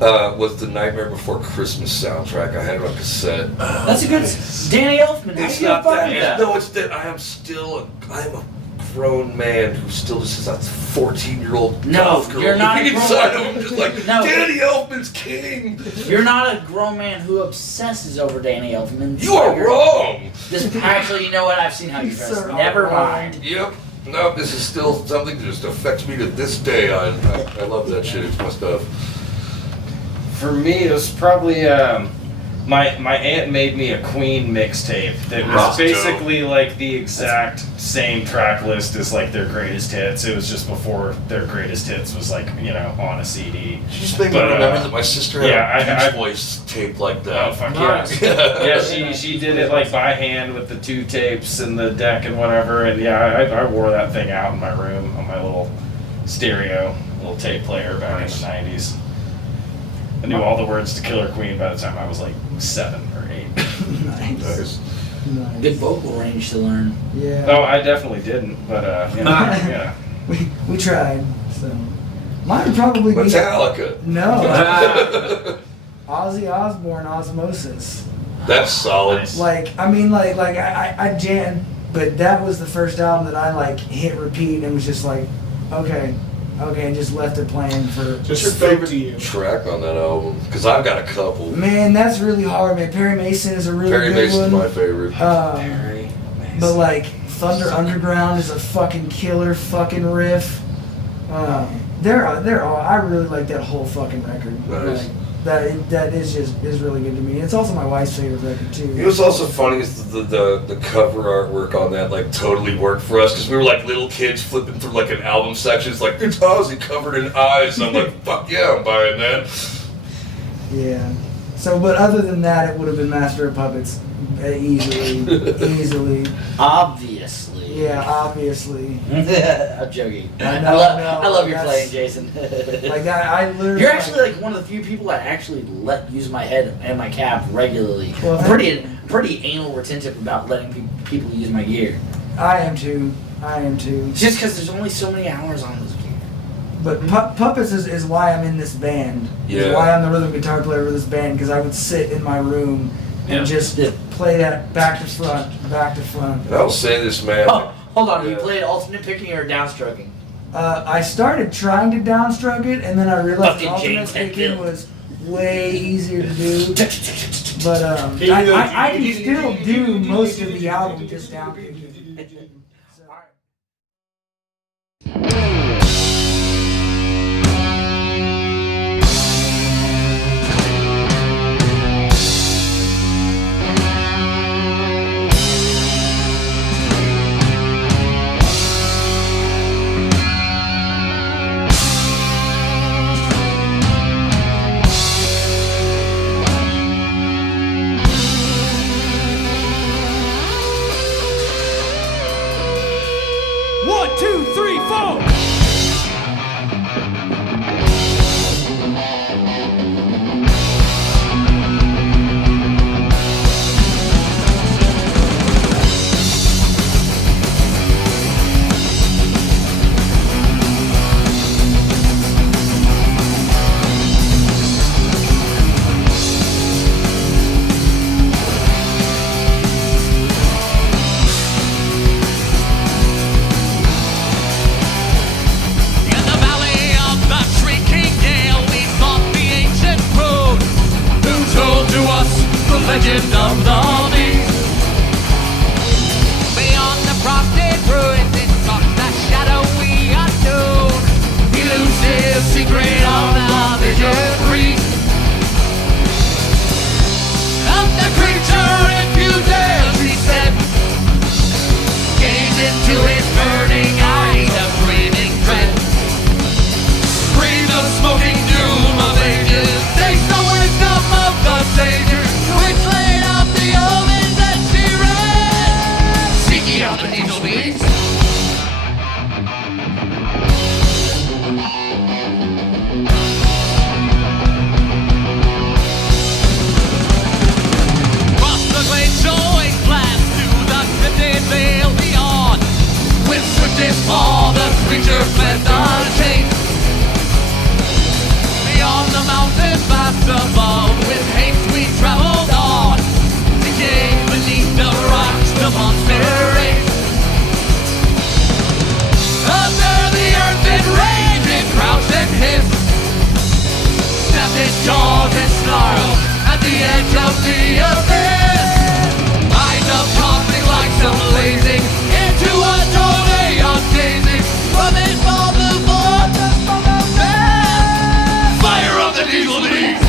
was the Nightmare Before Christmas soundtrack. I had it on cassette. That's a good. Danny Elfman. It's how not do you that. find Yeah. No, it's that I am a grown man who still just has that 14-year-old No, golf girl you're not a grown- inside of him, just like No. Danny Elfman's king. You're not a grown man who obsesses over Danny Elfman. You are You're- wrong. Just actually, you know what? I've seen how you dress. So Never wrong. mind. Yep. No, this is still something that just affects me to this day. I love that shit. It's my stuff. For me, it was probably my aunt made me a Queen mixtape that was That's basically like the exact same track list as like their greatest hits. It was just before their greatest hits was like on a CD. She just made me But, remember that my sister had yeah, a Beach I- Boys tape like Oh that. fuck Nice. yeah! Yeah, she did it like by hand with the 2 tapes and the deck and whatever. And yeah, I wore that thing out in my room on my little stereo, little tape player back in the '90s. I knew all the words to Killer Queen by the time I was like 7 or 8. Nice. Nice. Nice. Good vocal range to learn. Yeah. Oh, I definitely didn't, but yeah. We tried. So mine would probably be Metallica. No. Ozzy Osbourne, Osmosis. That's solid. Nice. Like I jammed, but that was the first album that I like hit repeat and was just like, okay, and just left it playing for. Just your Favorite favorite to you. track on that album? Because I've got a couple. Man, that's really hard, man. Perry Mason is a really Perry good Mason's one. my favorite. Very But like Thunder Underground is a fucking killer fucking riff. They're all. I really like that whole fucking record. Nice. Like, that is really good to me. It's also my wife's favorite record too. It was also funny is the cover artwork on that like totally worked for us because we were like little kids flipping through like an album section. It's like it's Ozzy covered in eyes. And I'm like, fuck yeah, I'm buying that. Yeah. So, but other than that, it would have been Master of Puppets, easily. Obviously. Yeah, obviously. I'm joking. I know, I love your that's- playing, Jason. Like that, I literally. You're actually like one of the few people I actually let use my head and my cap regularly. Well, I'm pretty anal retentive about letting people use my gear. I am too. Just because there's only so many hours on this gear. But Puppets is why I'm in this band. Yeah. Is why I'm the rhythm guitar player for this band, because I would sit in my room and just play that back to front. And I'll say this, man. Oh, hold on. You Yeah. played alternate picking or downstroking? I started trying to downstroke it, and then I realized Fucking alternate James picking Hetfield. was way easier to do. But I can still do most of the album just down picking. In the valley of the shrieking gale, we fought the ancient road. Who told to us the legend of the beast? Beyond the frosted ruins, it sought the shadowy unknown. Elusive secret of the vision priest. Of the creature, if you dare, she said. Gaze into its burning eyes of screaming dread. Breathe the smoking doom of ages. Taste the wisdom of the sages, which laid out the omens that she read. Seek ye out the DieselBeast. all the creatures fled the chase. Beyond the mountain vast above, with haste we traveled on, decaying beneath the rocks, the monster race. Under the earth it raged, it crouched and hissed, snapped its jaws and snarled at the edge of the abyss. Eyes of conflict like some blazing into a doorway of gazing. From it fall the vortex from the past. Fire of the DieselBeast.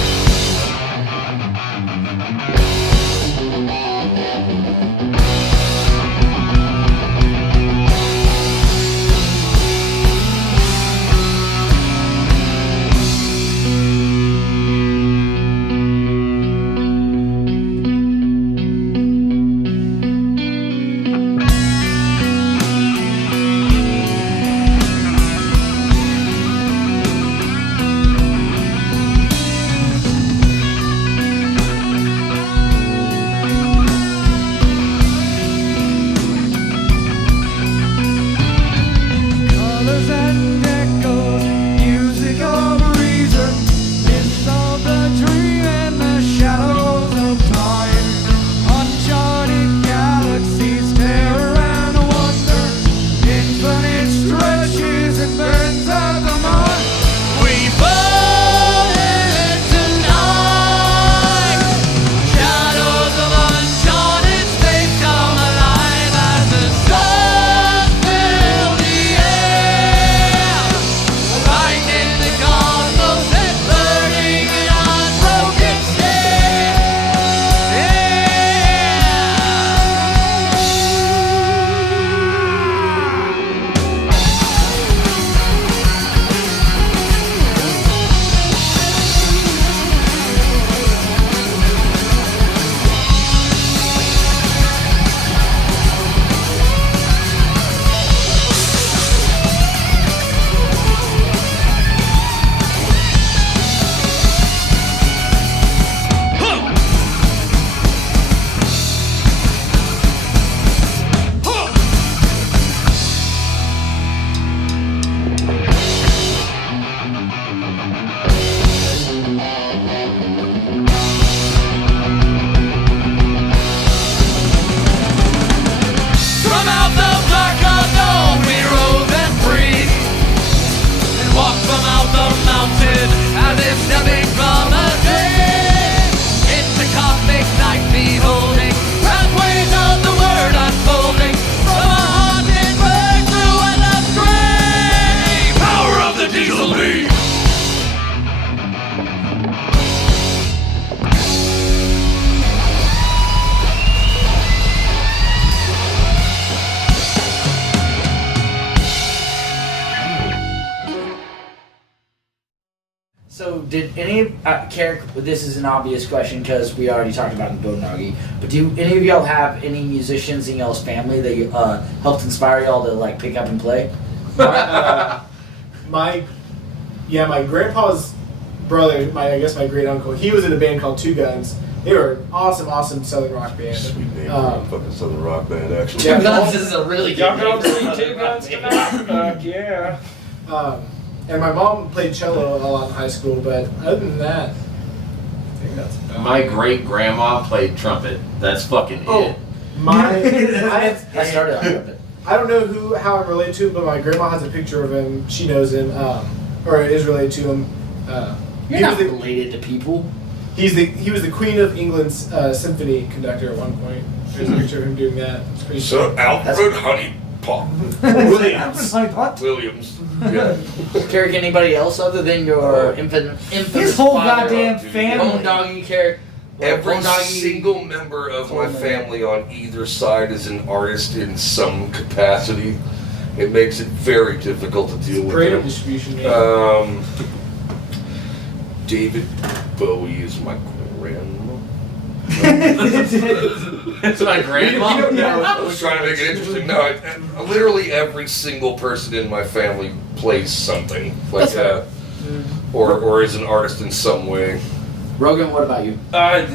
Colors and echoes, music of reason, myths of the dream and the shadows of time. Uncharted galaxies, terror and wonder, infinite stretches and bends of the mind. We burn it tonight. Shadows of uncharted space come alive as the sun fills the air. Right in the cosmos and burning an unbroken From out the black unknown we rose and breathed, and walked from out the mountain as if stepping from a dream into cosmic night, beholding pathways of the word unfolding from a haunted breakthrough and a grave. Power of the DieselBeast. So, did any of Carrick? This is an obvious question because we already talked about it in Golden Doggy. But do any of y'all have any musicians in y'all's family that helped inspire y'all to like pick up and play? My grandpa's brother, I guess my great uncle, he was in a band called Two Guns. They were an awesome southern rock band. Sweet name for a fucking southern rock band, actually. Yeah. Guns is a really good Y'all name go for see a Two rock Guns band. tonight? Yeah. And my mom played cello a lot in high school, but other than that, I think that's about My great grandma played trumpet. That's fucking Oh, it. I started on trumpet. I don't know how I'm related to him, but my grandma has a picture of him. She knows him, or is related to him. You're not related to people. He was the Queen of England's symphony conductor at one point. There's a picture of him doing that. It's pretty So Alfred Honey Pop Williams. Williams. Yeah. Carrick, anybody else other than your infamous His whole father? goddamn Bone family. Doggy, Carrick. Every Bone Doggy. single member of my Coleman. family on either side is an artist in some capacity. It makes it very difficult to deal with Creative them. distribution. Yeah. David Bowie is my grandma. It's my grandma. You don't know. I was trying to make it interesting. No, literally every single person in my family plays something like that, or is an artist in some way. Rogan, what about you?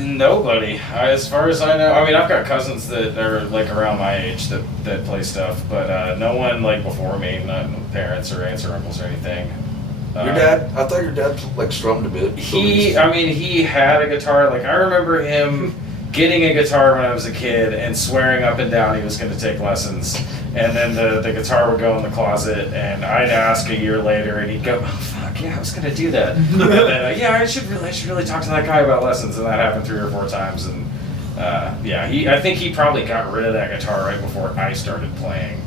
Nobody. As far as I know, I mean, I've got cousins that are like around my age that play stuff, but no one like before me, not parents or aunts or uncles or anything. Your dad? I thought your dad like strummed a bit. He had a guitar. Like I remember him getting a guitar when I was a kid and swearing up and down he was going to take lessons. And then the guitar would go in the closet, and I'd ask a year later, and he'd go, "Oh fuck yeah, I was going to do that." And then yeah, I should really talk to that guy about lessons. And that happened 3 or 4 times. And yeah, I think he probably got rid of that guitar right before I started playing.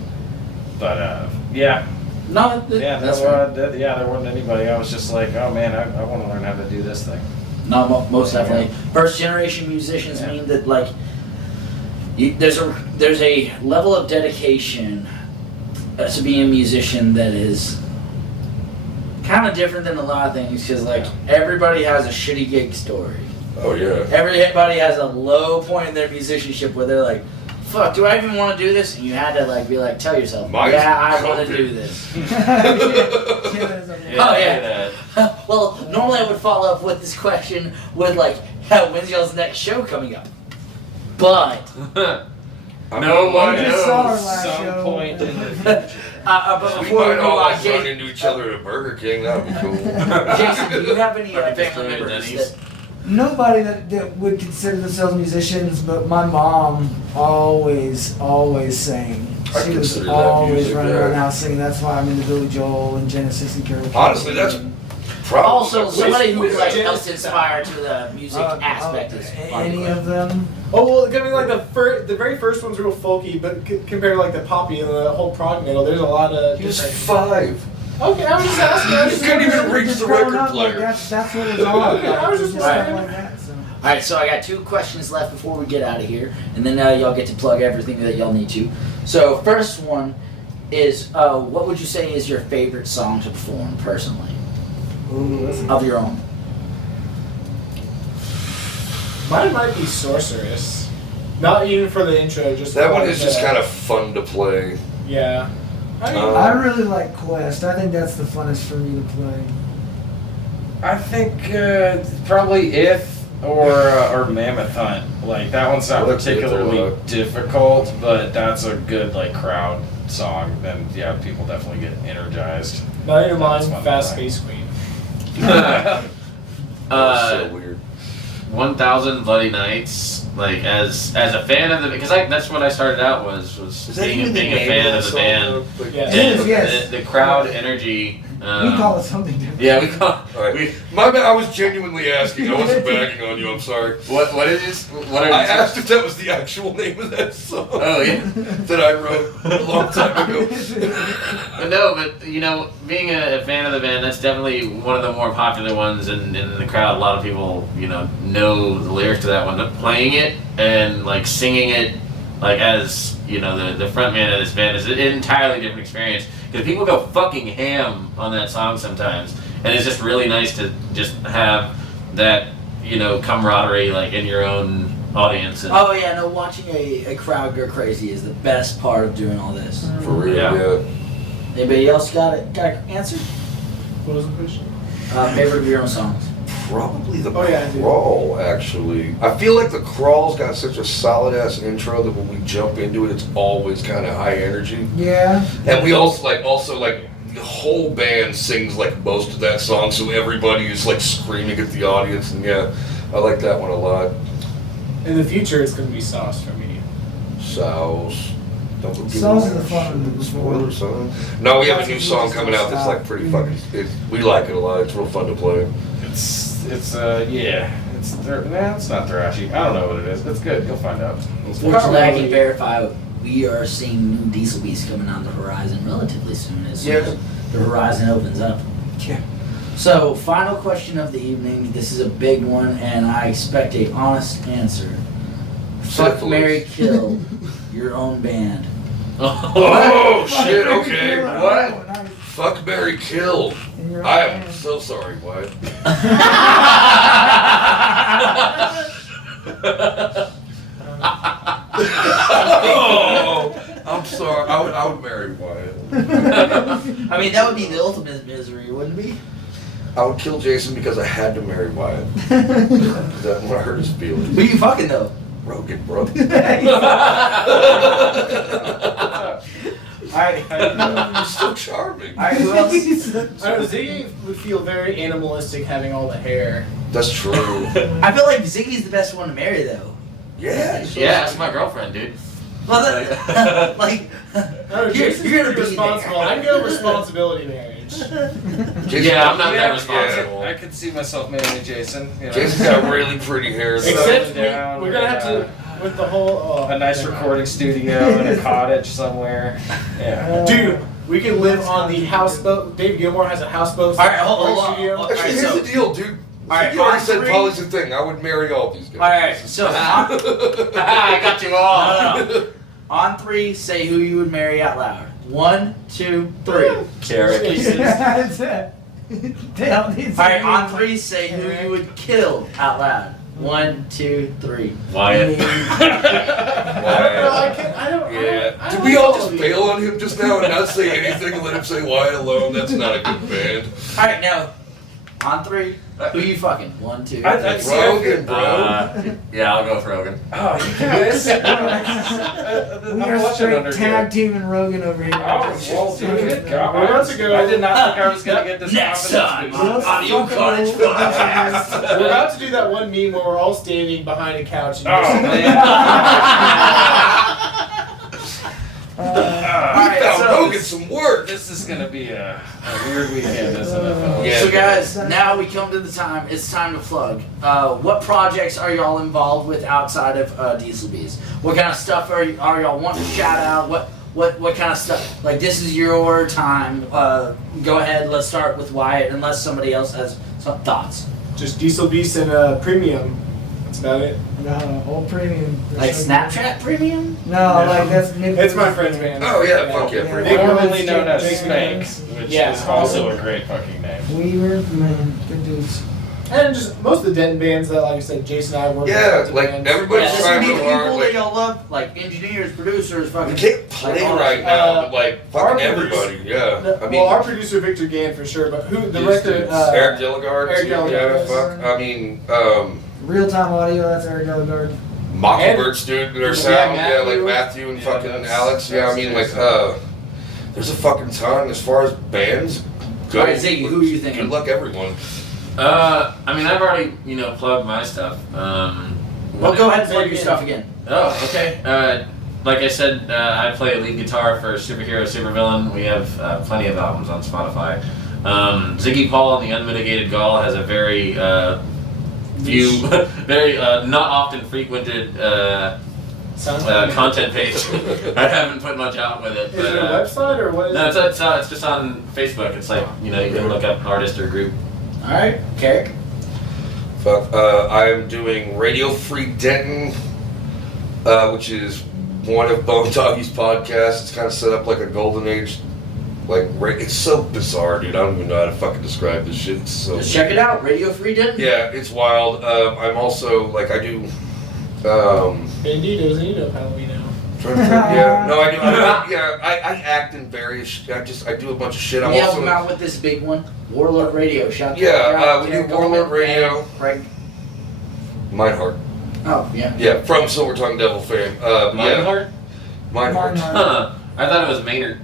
But yeah. No, That's there wasn't anybody. I was just like, oh man, I want to learn how to do this thing. No, most definitely. First generation musicians mean that like there's a level of dedication to being a musician that is kind of different than a lot of things because like everybody has a shitty gig story. Oh yeah. Everybody has a low point in their musicianship where they're like, fuck, do I even want to do this? And you had to like be like, tell yourself, yeah, I want to do this. Oh yeah. Well, normally I would follow up with this question with like, when's y'all's next show coming up? But No one just saw our knows. last Some show. point in the future. but We before we might move all on, run into each other at Burger King. That would be cool. Jason, do you have any Burger King family and members Denny's. that Nobody that would consider themselves musicians, but my mom always sang. I She was consider that always music, running yeah. around the house singing. That's why I'm into Billy Joel and Genesis and Carole King. Honestly, that's probably also somebody who which like Genesis helped inspire to the music aspect is any of them. Oh well, I mean, like the very first one's real folky, but compared to like the poppy and the whole prog metal, there's a lot of. he was different- 5. Okay, I was just asking. I was You just couldn't even wondering. reach Just the growing record up, player. That's what it was on. Yeah, I was just stuff wondering. like that. So. All right, so I got 2 questions left before we get out of here, and then y'all get to plug everything that y'all need to. So first one is, what would you say is your favorite song to perform personally Ooh, that's of your own? Mine might be Sorceress. Not even for the intro, just That for, one like, is just the- kind of fun to play. Yeah. I mean, Um, I really like Quest. I think that's the funnest for me to play. I think probably If or Mammoth Hunt. Like that one's not I like If a particularly lot. difficult, but that's a good like crowd song. Then yeah, people definitely get energized. not even That's mine, fun to Fast play. Space Queen. That was so weird. 1,000 Bloody Nights, like as a fan of the, because that's what I started out was being a fan of the band. Yeah. It is, yes. The crowd energy. We call it something different. Yeah, we call. All right. We, My bad. I was genuinely asking. I wasn't bagging on you. I'm sorry. what is this? What are I you? asked if that was the actual name of that song Oh yeah. that I wrote a long time ago. But no, but you know, being a fan of the band, that's definitely one of the more popular ones in the crowd. A lot of people, know the lyrics to that one. But playing it and like singing it, like as the front man of this band is an entirely different experience. Because people go fucking ham on that song sometimes, and it's just really nice to just have that camaraderie like in your own audience. And, Oh yeah, no, watching a crowd go crazy is the best part of doing all this. For real, Yeah. yeah. Anybody else got an answer? What was the question? Favorite of your own songs? Probably the Oh, yeah, I do. Crawl, actually. I feel like the Crawl's got such a solid ass intro that when we jump into it, it's always kind of high energy. Yeah. And we also like the whole band sings like most of that song, so everybody is like screaming at the audience, and yeah, I like that one a lot. In the future, it's going to be Sauce for me. Sauce. Sauce is the fun one before. Spoiler song. No, we have a new song coming out that's like pretty fucking. We like it a lot. It's real fun to play. It's not thrashy. I don't know what it is. It's good. You'll find out. Fortunately, I can verify we are seeing new DieselBeast coming on the horizon relatively soon as soon as the horizon opens up. Yeah. So, final question of the evening. This is a big one, and I expect a honest answer. Fuck, Syphilis. marry, kill your own band. Oh shit! Okay, Oh, what? nice. Fuck, Mary, kill. In your own I am band. so sorry, Wyatt. Oh, I'm sorry. I would marry Wyatt. I mean, that would be the ultimate misery, wouldn't it be? I would kill Jason because I had to marry Wyatt. That would hurt his feelings. Who you fucking though? Rogan, bro. You're so charming. Alright, who else? I don't know, Ziggy would feel very animalistic having all the hair. That's true. I feel like Ziggy's the best one to marry though. Yeah. he's so Yeah, that's my girlfriend, dude. Well, that, like, No, Jason's you're gonna pretty be responsible. there. I'd go responsibility marriage. Jason, Yeah, I'm not Yeah, that responsible. I could see myself marrying Jason. You know. Jason's got really pretty hair. So. Except down we're gonna have to, with the whole. Oh, a nice never mind. recording studio in a cottage somewhere. Yeah. Dude, we could live on the houseboat. Dave Gilmore has a houseboat. Alright, hold on. studio. Hold on. Actually, Alright, here's so- the deal, dude. Alright, You already on said three- Polly's the thing. I would marry all these guys. Alright, so I got you all. no. On 3, say who you would marry out loud. 1, 2, 3. Carrot. That's it. Dale needs to Alright, be on like- 3, say who you would kill out loud. 1, 2, 3. Wyatt. No, I can't. I don't. Yeah. I Did don't we all know just these. bail on him just now and not say anything and let him say Wyatt alone? That's not a good band. Alright, now, on 3, who you fucking? 1, 2, 3. I'd- Rogan, bro. Yeah, I'll go with Rogan. Oh, you guys. We I'm are watching straight under tag here. teaming Rogan over here. Oh, well, dude, God, We're about to go- I did not think I was gonna get this. Next confidence time boost. on the Audio Carnage Podcast. We're about to do that one meme where we're all standing behind a couch. And Oh man. We Alright, found so- Rogan some work. This is gonna be a weird weekend, isn't it, fellas? Yeah. So guys, now we come to the time. It's time to plug. What projects are y'all involved with outside of DieselBeast? What kind of stuff are y'all wanting to shout out? What kind of stuff? Like, this is your time. Go ahead. Let's start with Wyatt, unless somebody else has some thoughts. just DieselBeast and Premium. That's about it. No, old premium. Like Snapchat Premium? No, like that's Nick. It's my friend's band. Oh, yeah, fuck yeah, Yeah. pretty Nick much. Formerly known as Nick Spank, Rhodes. which Yeah. is also a great fucking name. Weaver, man, good dudes. And just most of the Denton bands that, like I said, Jason and I work Yeah, with. like, bands. everybody's Just trying be real hard, people like- that y'all love, like engineers, producers, We fucking. can't play all right that. now, but like our fucking everybody, yeah. I mean, well, our producer Victor Gann for sure, but who the Yes, record? dude. Eric Gilligard, Eric too, Gilligard, yeah, yes. fuck. I mean, Real time audio, that's Eric Delgard. Mockingbird's doing their sound, yeah, like Matthew. Matthew and Yeah, fucking that's- Alex, yeah. I that's mean, good like, stuff. there's a fucking ton as far as bands go. Alright, Ziggy, who are you thinking? Good luck, everyone. I mean, I've already, plugged my stuff. Well, go ahead and plug your stuff again. Oh, okay. Like I said, I play lead guitar for Superhero Supervillain. We have plenty of albums on Spotify. Ziggy Paul and the Unmitigated Gall has a very very not often frequented content page. I haven't put much out with it. Is But, it a website or what is no, it? it's just on Facebook. It's like, you can look up artist or group. Alright, Carrick. Fuck, I'm doing Radio Free Denton, which is one of Bone Doggy's podcasts. It's kind of set up like a golden age, it's so bizarre, dude. I don't even know how to fucking describe this shit. It's so Just check it out. Radio Free Denton. Yeah, it's wild. I'm also, I do, Bandito, Zanito, Palomino. yeah, no, I do, I act in various, I do a bunch of shit. I'm We help also, him out with this big one. Warlord Radio. Shout Yeah, out we to do Carrick Warlord Goldman Radio. and Craig. Meinhardt. Oh, yeah. Yeah, from Silver Tongue Devil fame. Yeah, Meinhardt? Meinhardt. Huh. I thought it was Maynard.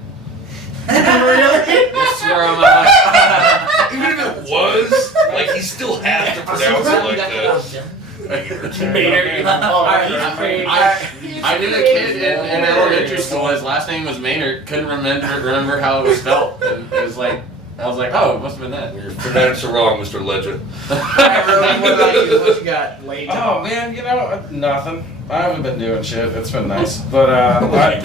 Really? I swear on my life. Even if it was, he still has to pronounce it like that. Maynard. I knew a kid in elementary school. His last name was Maynard. Couldn't remember how it was spelled, and it was like, I was like, oh, it must have been that. Your phonetics are wrong, Mr. Legend. Alright, Rogan, what about you? What you got? Oh man, nothing. I haven't been doing shit. It's been nice, but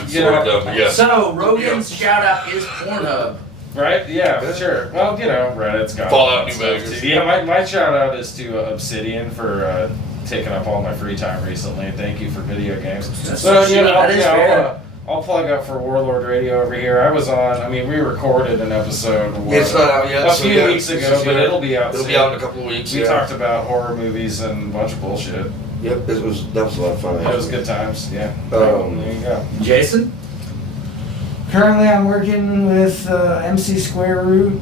Sort of, yeah. So, Rogan's shout out is Pornhub. right? Yeah, sure. Well, Reddit's got Fallout New stuff Vegas. too. Yeah, my shout out is to Obsidian for taking up all my free time recently. Thank you for video games. So that is fair. I'll plug up for Warlord Radio over here. I was on. We recorded an episode. It's not out yet. A so few yeah, weeks it's ago, just, but it'll be out It'll soon. be out in a couple of weeks. We yeah. talked about horror movies and a bunch of bullshit. Yep, that was a lot of fun. It was good times. Yeah. Um, There you go. Jason? Currently, I'm working with MC Square Root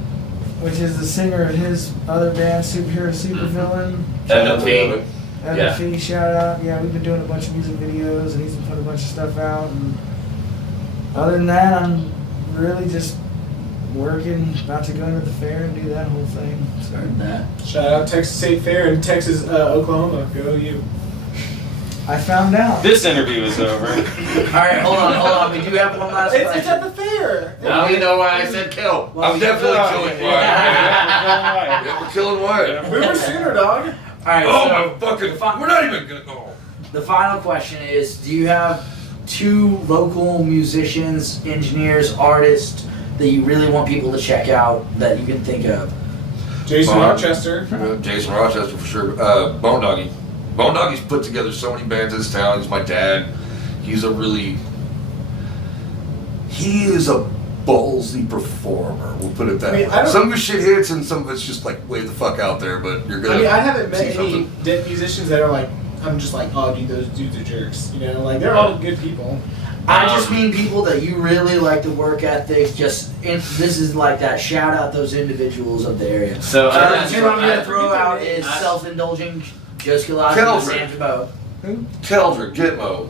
which is the singer of his other band, Superhero Supervillain. MVP. MVP, shout out. Yeah, we've been doing a bunch of music videos, and he's been putting a bunch of stuff out. And other than that, I'm really just working, about to go into the fair and do that whole thing. So. Heard that. Shout out Texas State Fair and Texas, Oklahoma. Go you. I found out. This interview is over. All right, hold on. We do have one last It's question. at the fair. Now you know why I said kill. I'm definitely killing Wyatt. Yeah. Yeah, we're killing Wyatt. We were sooner, dog. All right, Oh so my fucking! We're not even gonna. Oh. the final question is: do you have 2 local musicians, engineers, artists that you really want people to check out that you can think of? Jason Rochester. Jason Rochester for sure. Bone Doggy. Bone Doggy's put together so many bands in this town. He's my dad. He is a ballsy performer. We'll put it that I mean, way. Some of his shit hits and some of it's just like way the fuck out there. But you're gonna. I haven't met see any something. dead musicians that are like, I'm just like, oh, dude, those dudes are jerks. You know, like they're all good people. I just mean people that you really like the work ethic. This is like that. Shout out those individuals of the area. So The 2 I'm I- gonna throw out is self-indulging, Joe Scalazzi, and Keldrick. Sam Jabot. Who? Keldrick, Gitmo,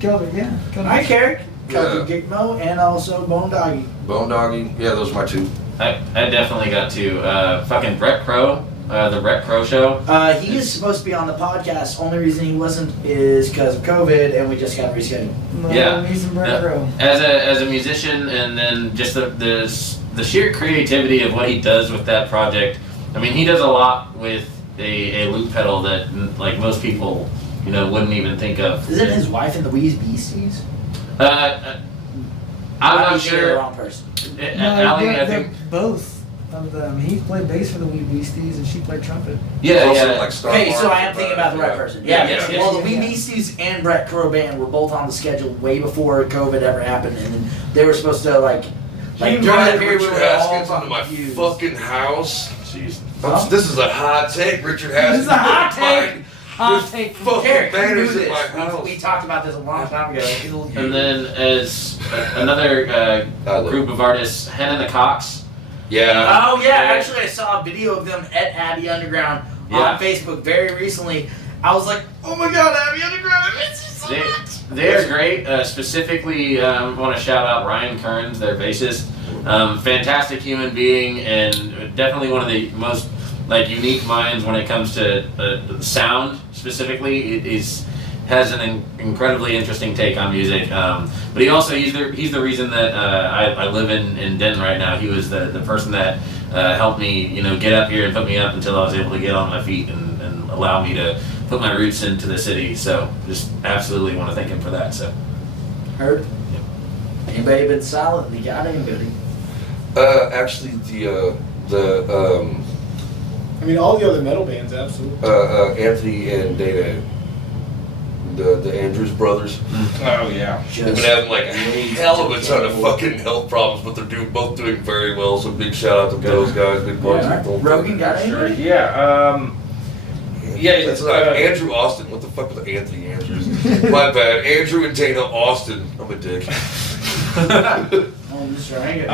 Kelvin, yeah. Hi, Carrick. Yeah. Kelvin Gigmo, and also Bone Doggy. Bone Doggy. Yeah, those are my 2. I definitely got to fucking Brett Crow, the Brett Crow show. He is supposed to be on the podcast. Only reason he wasn't is because of COVID, and we just got rescheduled. No, Yeah. He's in Brett Row. As a musician, and then just the sheer creativity of what he does with that project. I mean, he does a lot with a loop pedal that like most people, wouldn't even think of. Isn't his wife in the DieselBeasties? I'm not The sure. wrong person. Allie, I they're think. both of them. He played bass for the DieselBeasties, and she played trumpet. Yeah, Also, yeah. like Star Okay, so Wars, I am thinking about the right person. Yeah, Yeah, yeah, well, the yeah. DieselBeasties and Brett Crow Band were both on the schedule way before COVID ever happened, and then they were supposed to like He during that invited period we Richard were all Haskins into my confused. fucking house. Jeez. Huh? This is a hot take, Richard Haskins. This is a hot take. Mine. Hot There's take from fucking Carrick. You knew banners in this. my house. We talked about this a long time ago. And then as another group of artists, Hen and the Cox. Yeah. Oh yeah, actually I saw a video of them at Abbey Underground Yeah. on Facebook very recently. I was like, oh my god, Abbey Underground, I miss you so much. They're great. Specifically, want to shout out Ryan Kearns, their bassist. Fantastic human being, and definitely one of the most unique minds when it comes to sound. Specifically, it has an incredibly interesting take on music. But he's the reason that I live in Denton right now. He was the person that helped me, get up here and put me up until I was able to get on my feet and allow me to put my roots into the city. So just absolutely want to thank him for that. So Heard? Anybody been silent? You got anybody? Actually, the I mean, all the other metal bands, absolutely. Anthony and Dana, the Andrews brothers. Oh yeah. They've been having like a hell of a ton of fucking health problems, but they're both doing very well. So big shout out to those guys. Big parts of the whole Rogan thing. got anybody? Yeah. Yeah. That's Andrew Austin. What the fuck was Anthony Andrews? My bad. Andrew and Dana Austin. I'm a dick. Oh, Mr. Hank.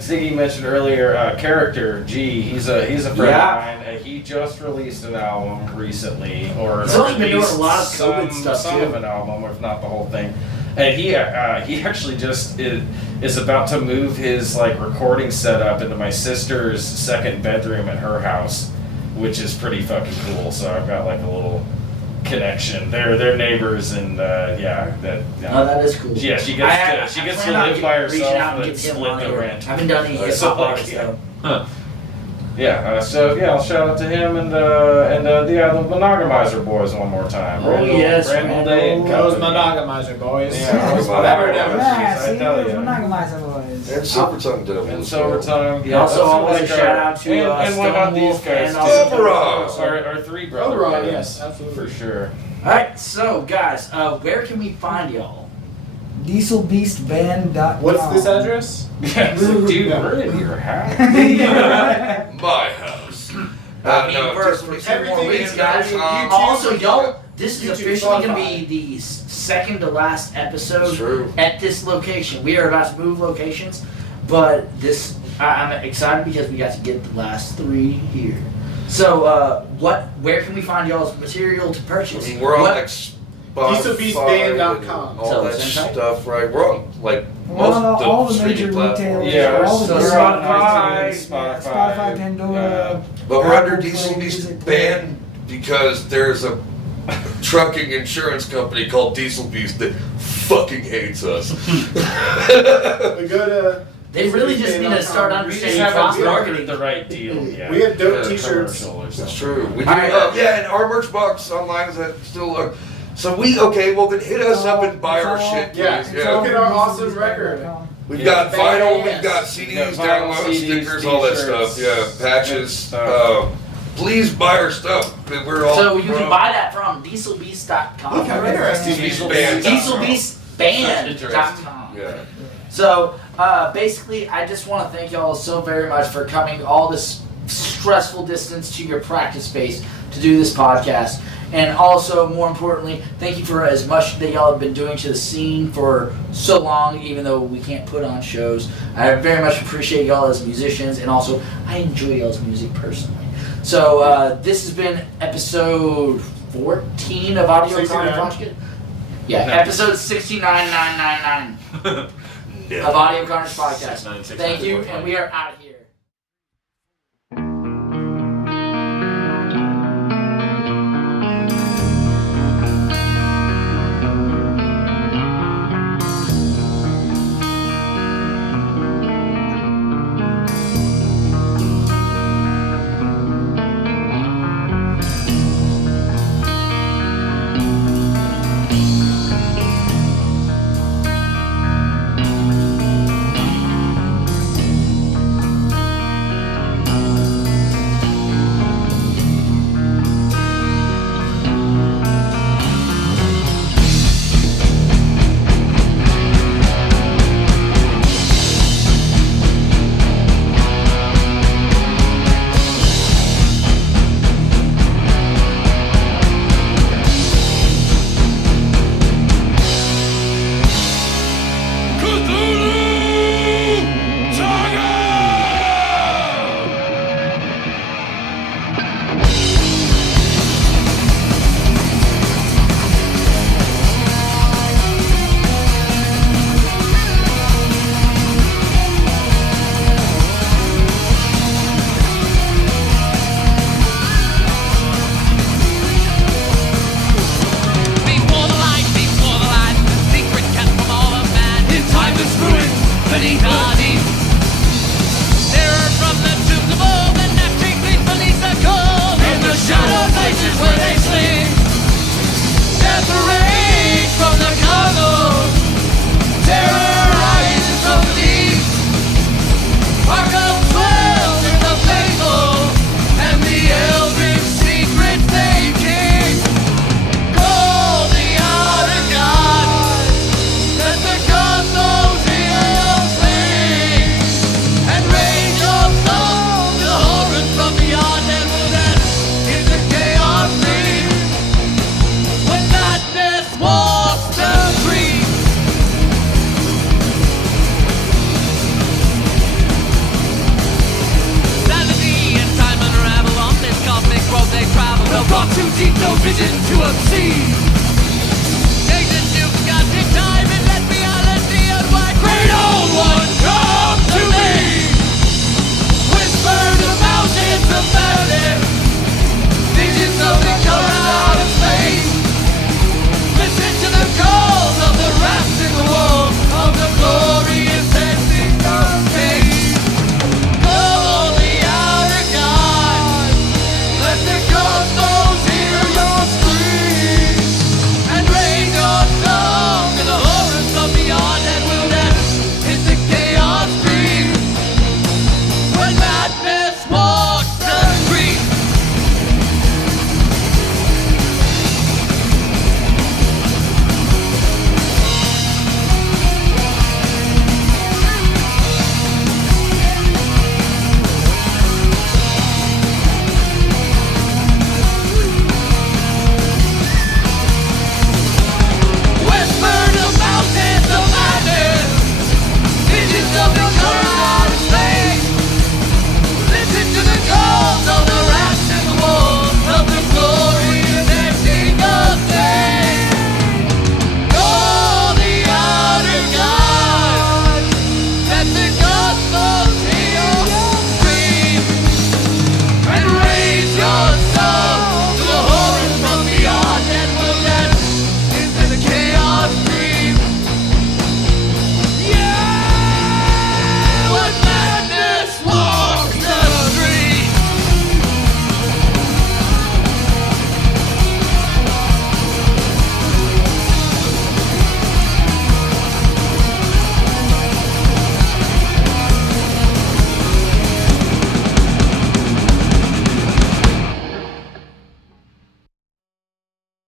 Ziggy mentioned earlier, Character G. He's a friend Yeah. of mine. He just released an album recently, or He's only been doing a lot of some, COVID stuff, some too. of an album, if not the whole thing. And he actually just is about to move his recording setup into my sister's second bedroom at her house, which is pretty fucking cool. So I've got a little connection. They're neighbors, and Oh, that is cool. Yeah, she gets to live by herself and split the rent. I haven't done any hip So, hop artists yeah. though. Huh. Yeah, I'll shout out to him and the Monogamizer boys one more time. Oh, yes, Randall Day and Those company. monogamizer boys. Yeah, those Monogamizer. Yeah, I see, tell those ya. Monogamizer boys. And Silver Tongue did a And little Silvertongue. Yeah, also those are always a shout out to and why not these Stonewolf guys? and too? also Silverado. Our three brothers. Overall, yes, absolutely. For sure. Alright, so guys, where can we find y'all? DieselBeastBand.com. What's this address? Yeah, it's like, dude, we're in your house. My house. I mean, No, for just 2 more everything weeks, is guys. YouTube, Also, y'all, this is YouTube, officially going to Spotify. be the second to last episode True. at this location. We are about to move locations, but I'm excited because we got to get the last 3 here. So, where can we find y'all's material to purchase? I mean, we're on What- like Spotify DieselBeastBand.com. and all Tell that us, Inside. stuff, right? We're on like We're on most all of the the major streaming platforms. retailers. Yeah, all the we're on Spotify, iTunes, Spotify, Pandora. But we're under Apple Play, DieselBeast Music Play. Band because there's a trucking insurance company called DieselBeast that fucking hates us. We go to. They really just need to start DieselBeastBand.com. We just understanding haven't cross marketed marketing. the right deal yet. We have dope For the t-shirts. commercial or That's something. true. We do. Alright. Yeah, and our merch box online is that still. So well then hit us up and buy our shit, please. Yeah, It's look all at our on awesome DieselBeast.com. record. We've Yeah. got vinyl, we've Badass. got CDs, Yeah, vinyl, downloads, CDs, stickers, all that t-shirts, stuff. Yeah, patches. stuff. Please buy our stuff. We're all. So you can buy that from DieselBeast.com. Look how interesting. DieselBeastBand.com. Yeah. So basically, I just want to thank y'all so very much for coming all this stressful distance to your practice space to do this podcast. And also, more importantly, thank you for as much that y'all have been doing to the scene for so long, even though we can't put on shows. I very much appreciate y'all as musicians, and also, I enjoy y'all's music personally. So, this has been episode 14 of Audio 69. Carnage Podcast. Yeah, episode 69999 of Audio Carnage Podcast. 696, Thank you, 94. and we are out of here. Before the light, the secret kept from all of man. In time is ruined beneath our deep. Terror from the tombs of old, and gnashing beneath the cold. In the shadow places where they sleep. Death rage from the cosmos. Terror rises from the deep. Arkham swells in the faithful, and the eldritch secret thinking. Call the outer gods, let the cosmos heal sing, and raise your song to horrors from beyond and will then in the chaos ring. When madness walks the street, sanity and time unravel on this cosmic road they travel. No thought too deep, no vision to obscene.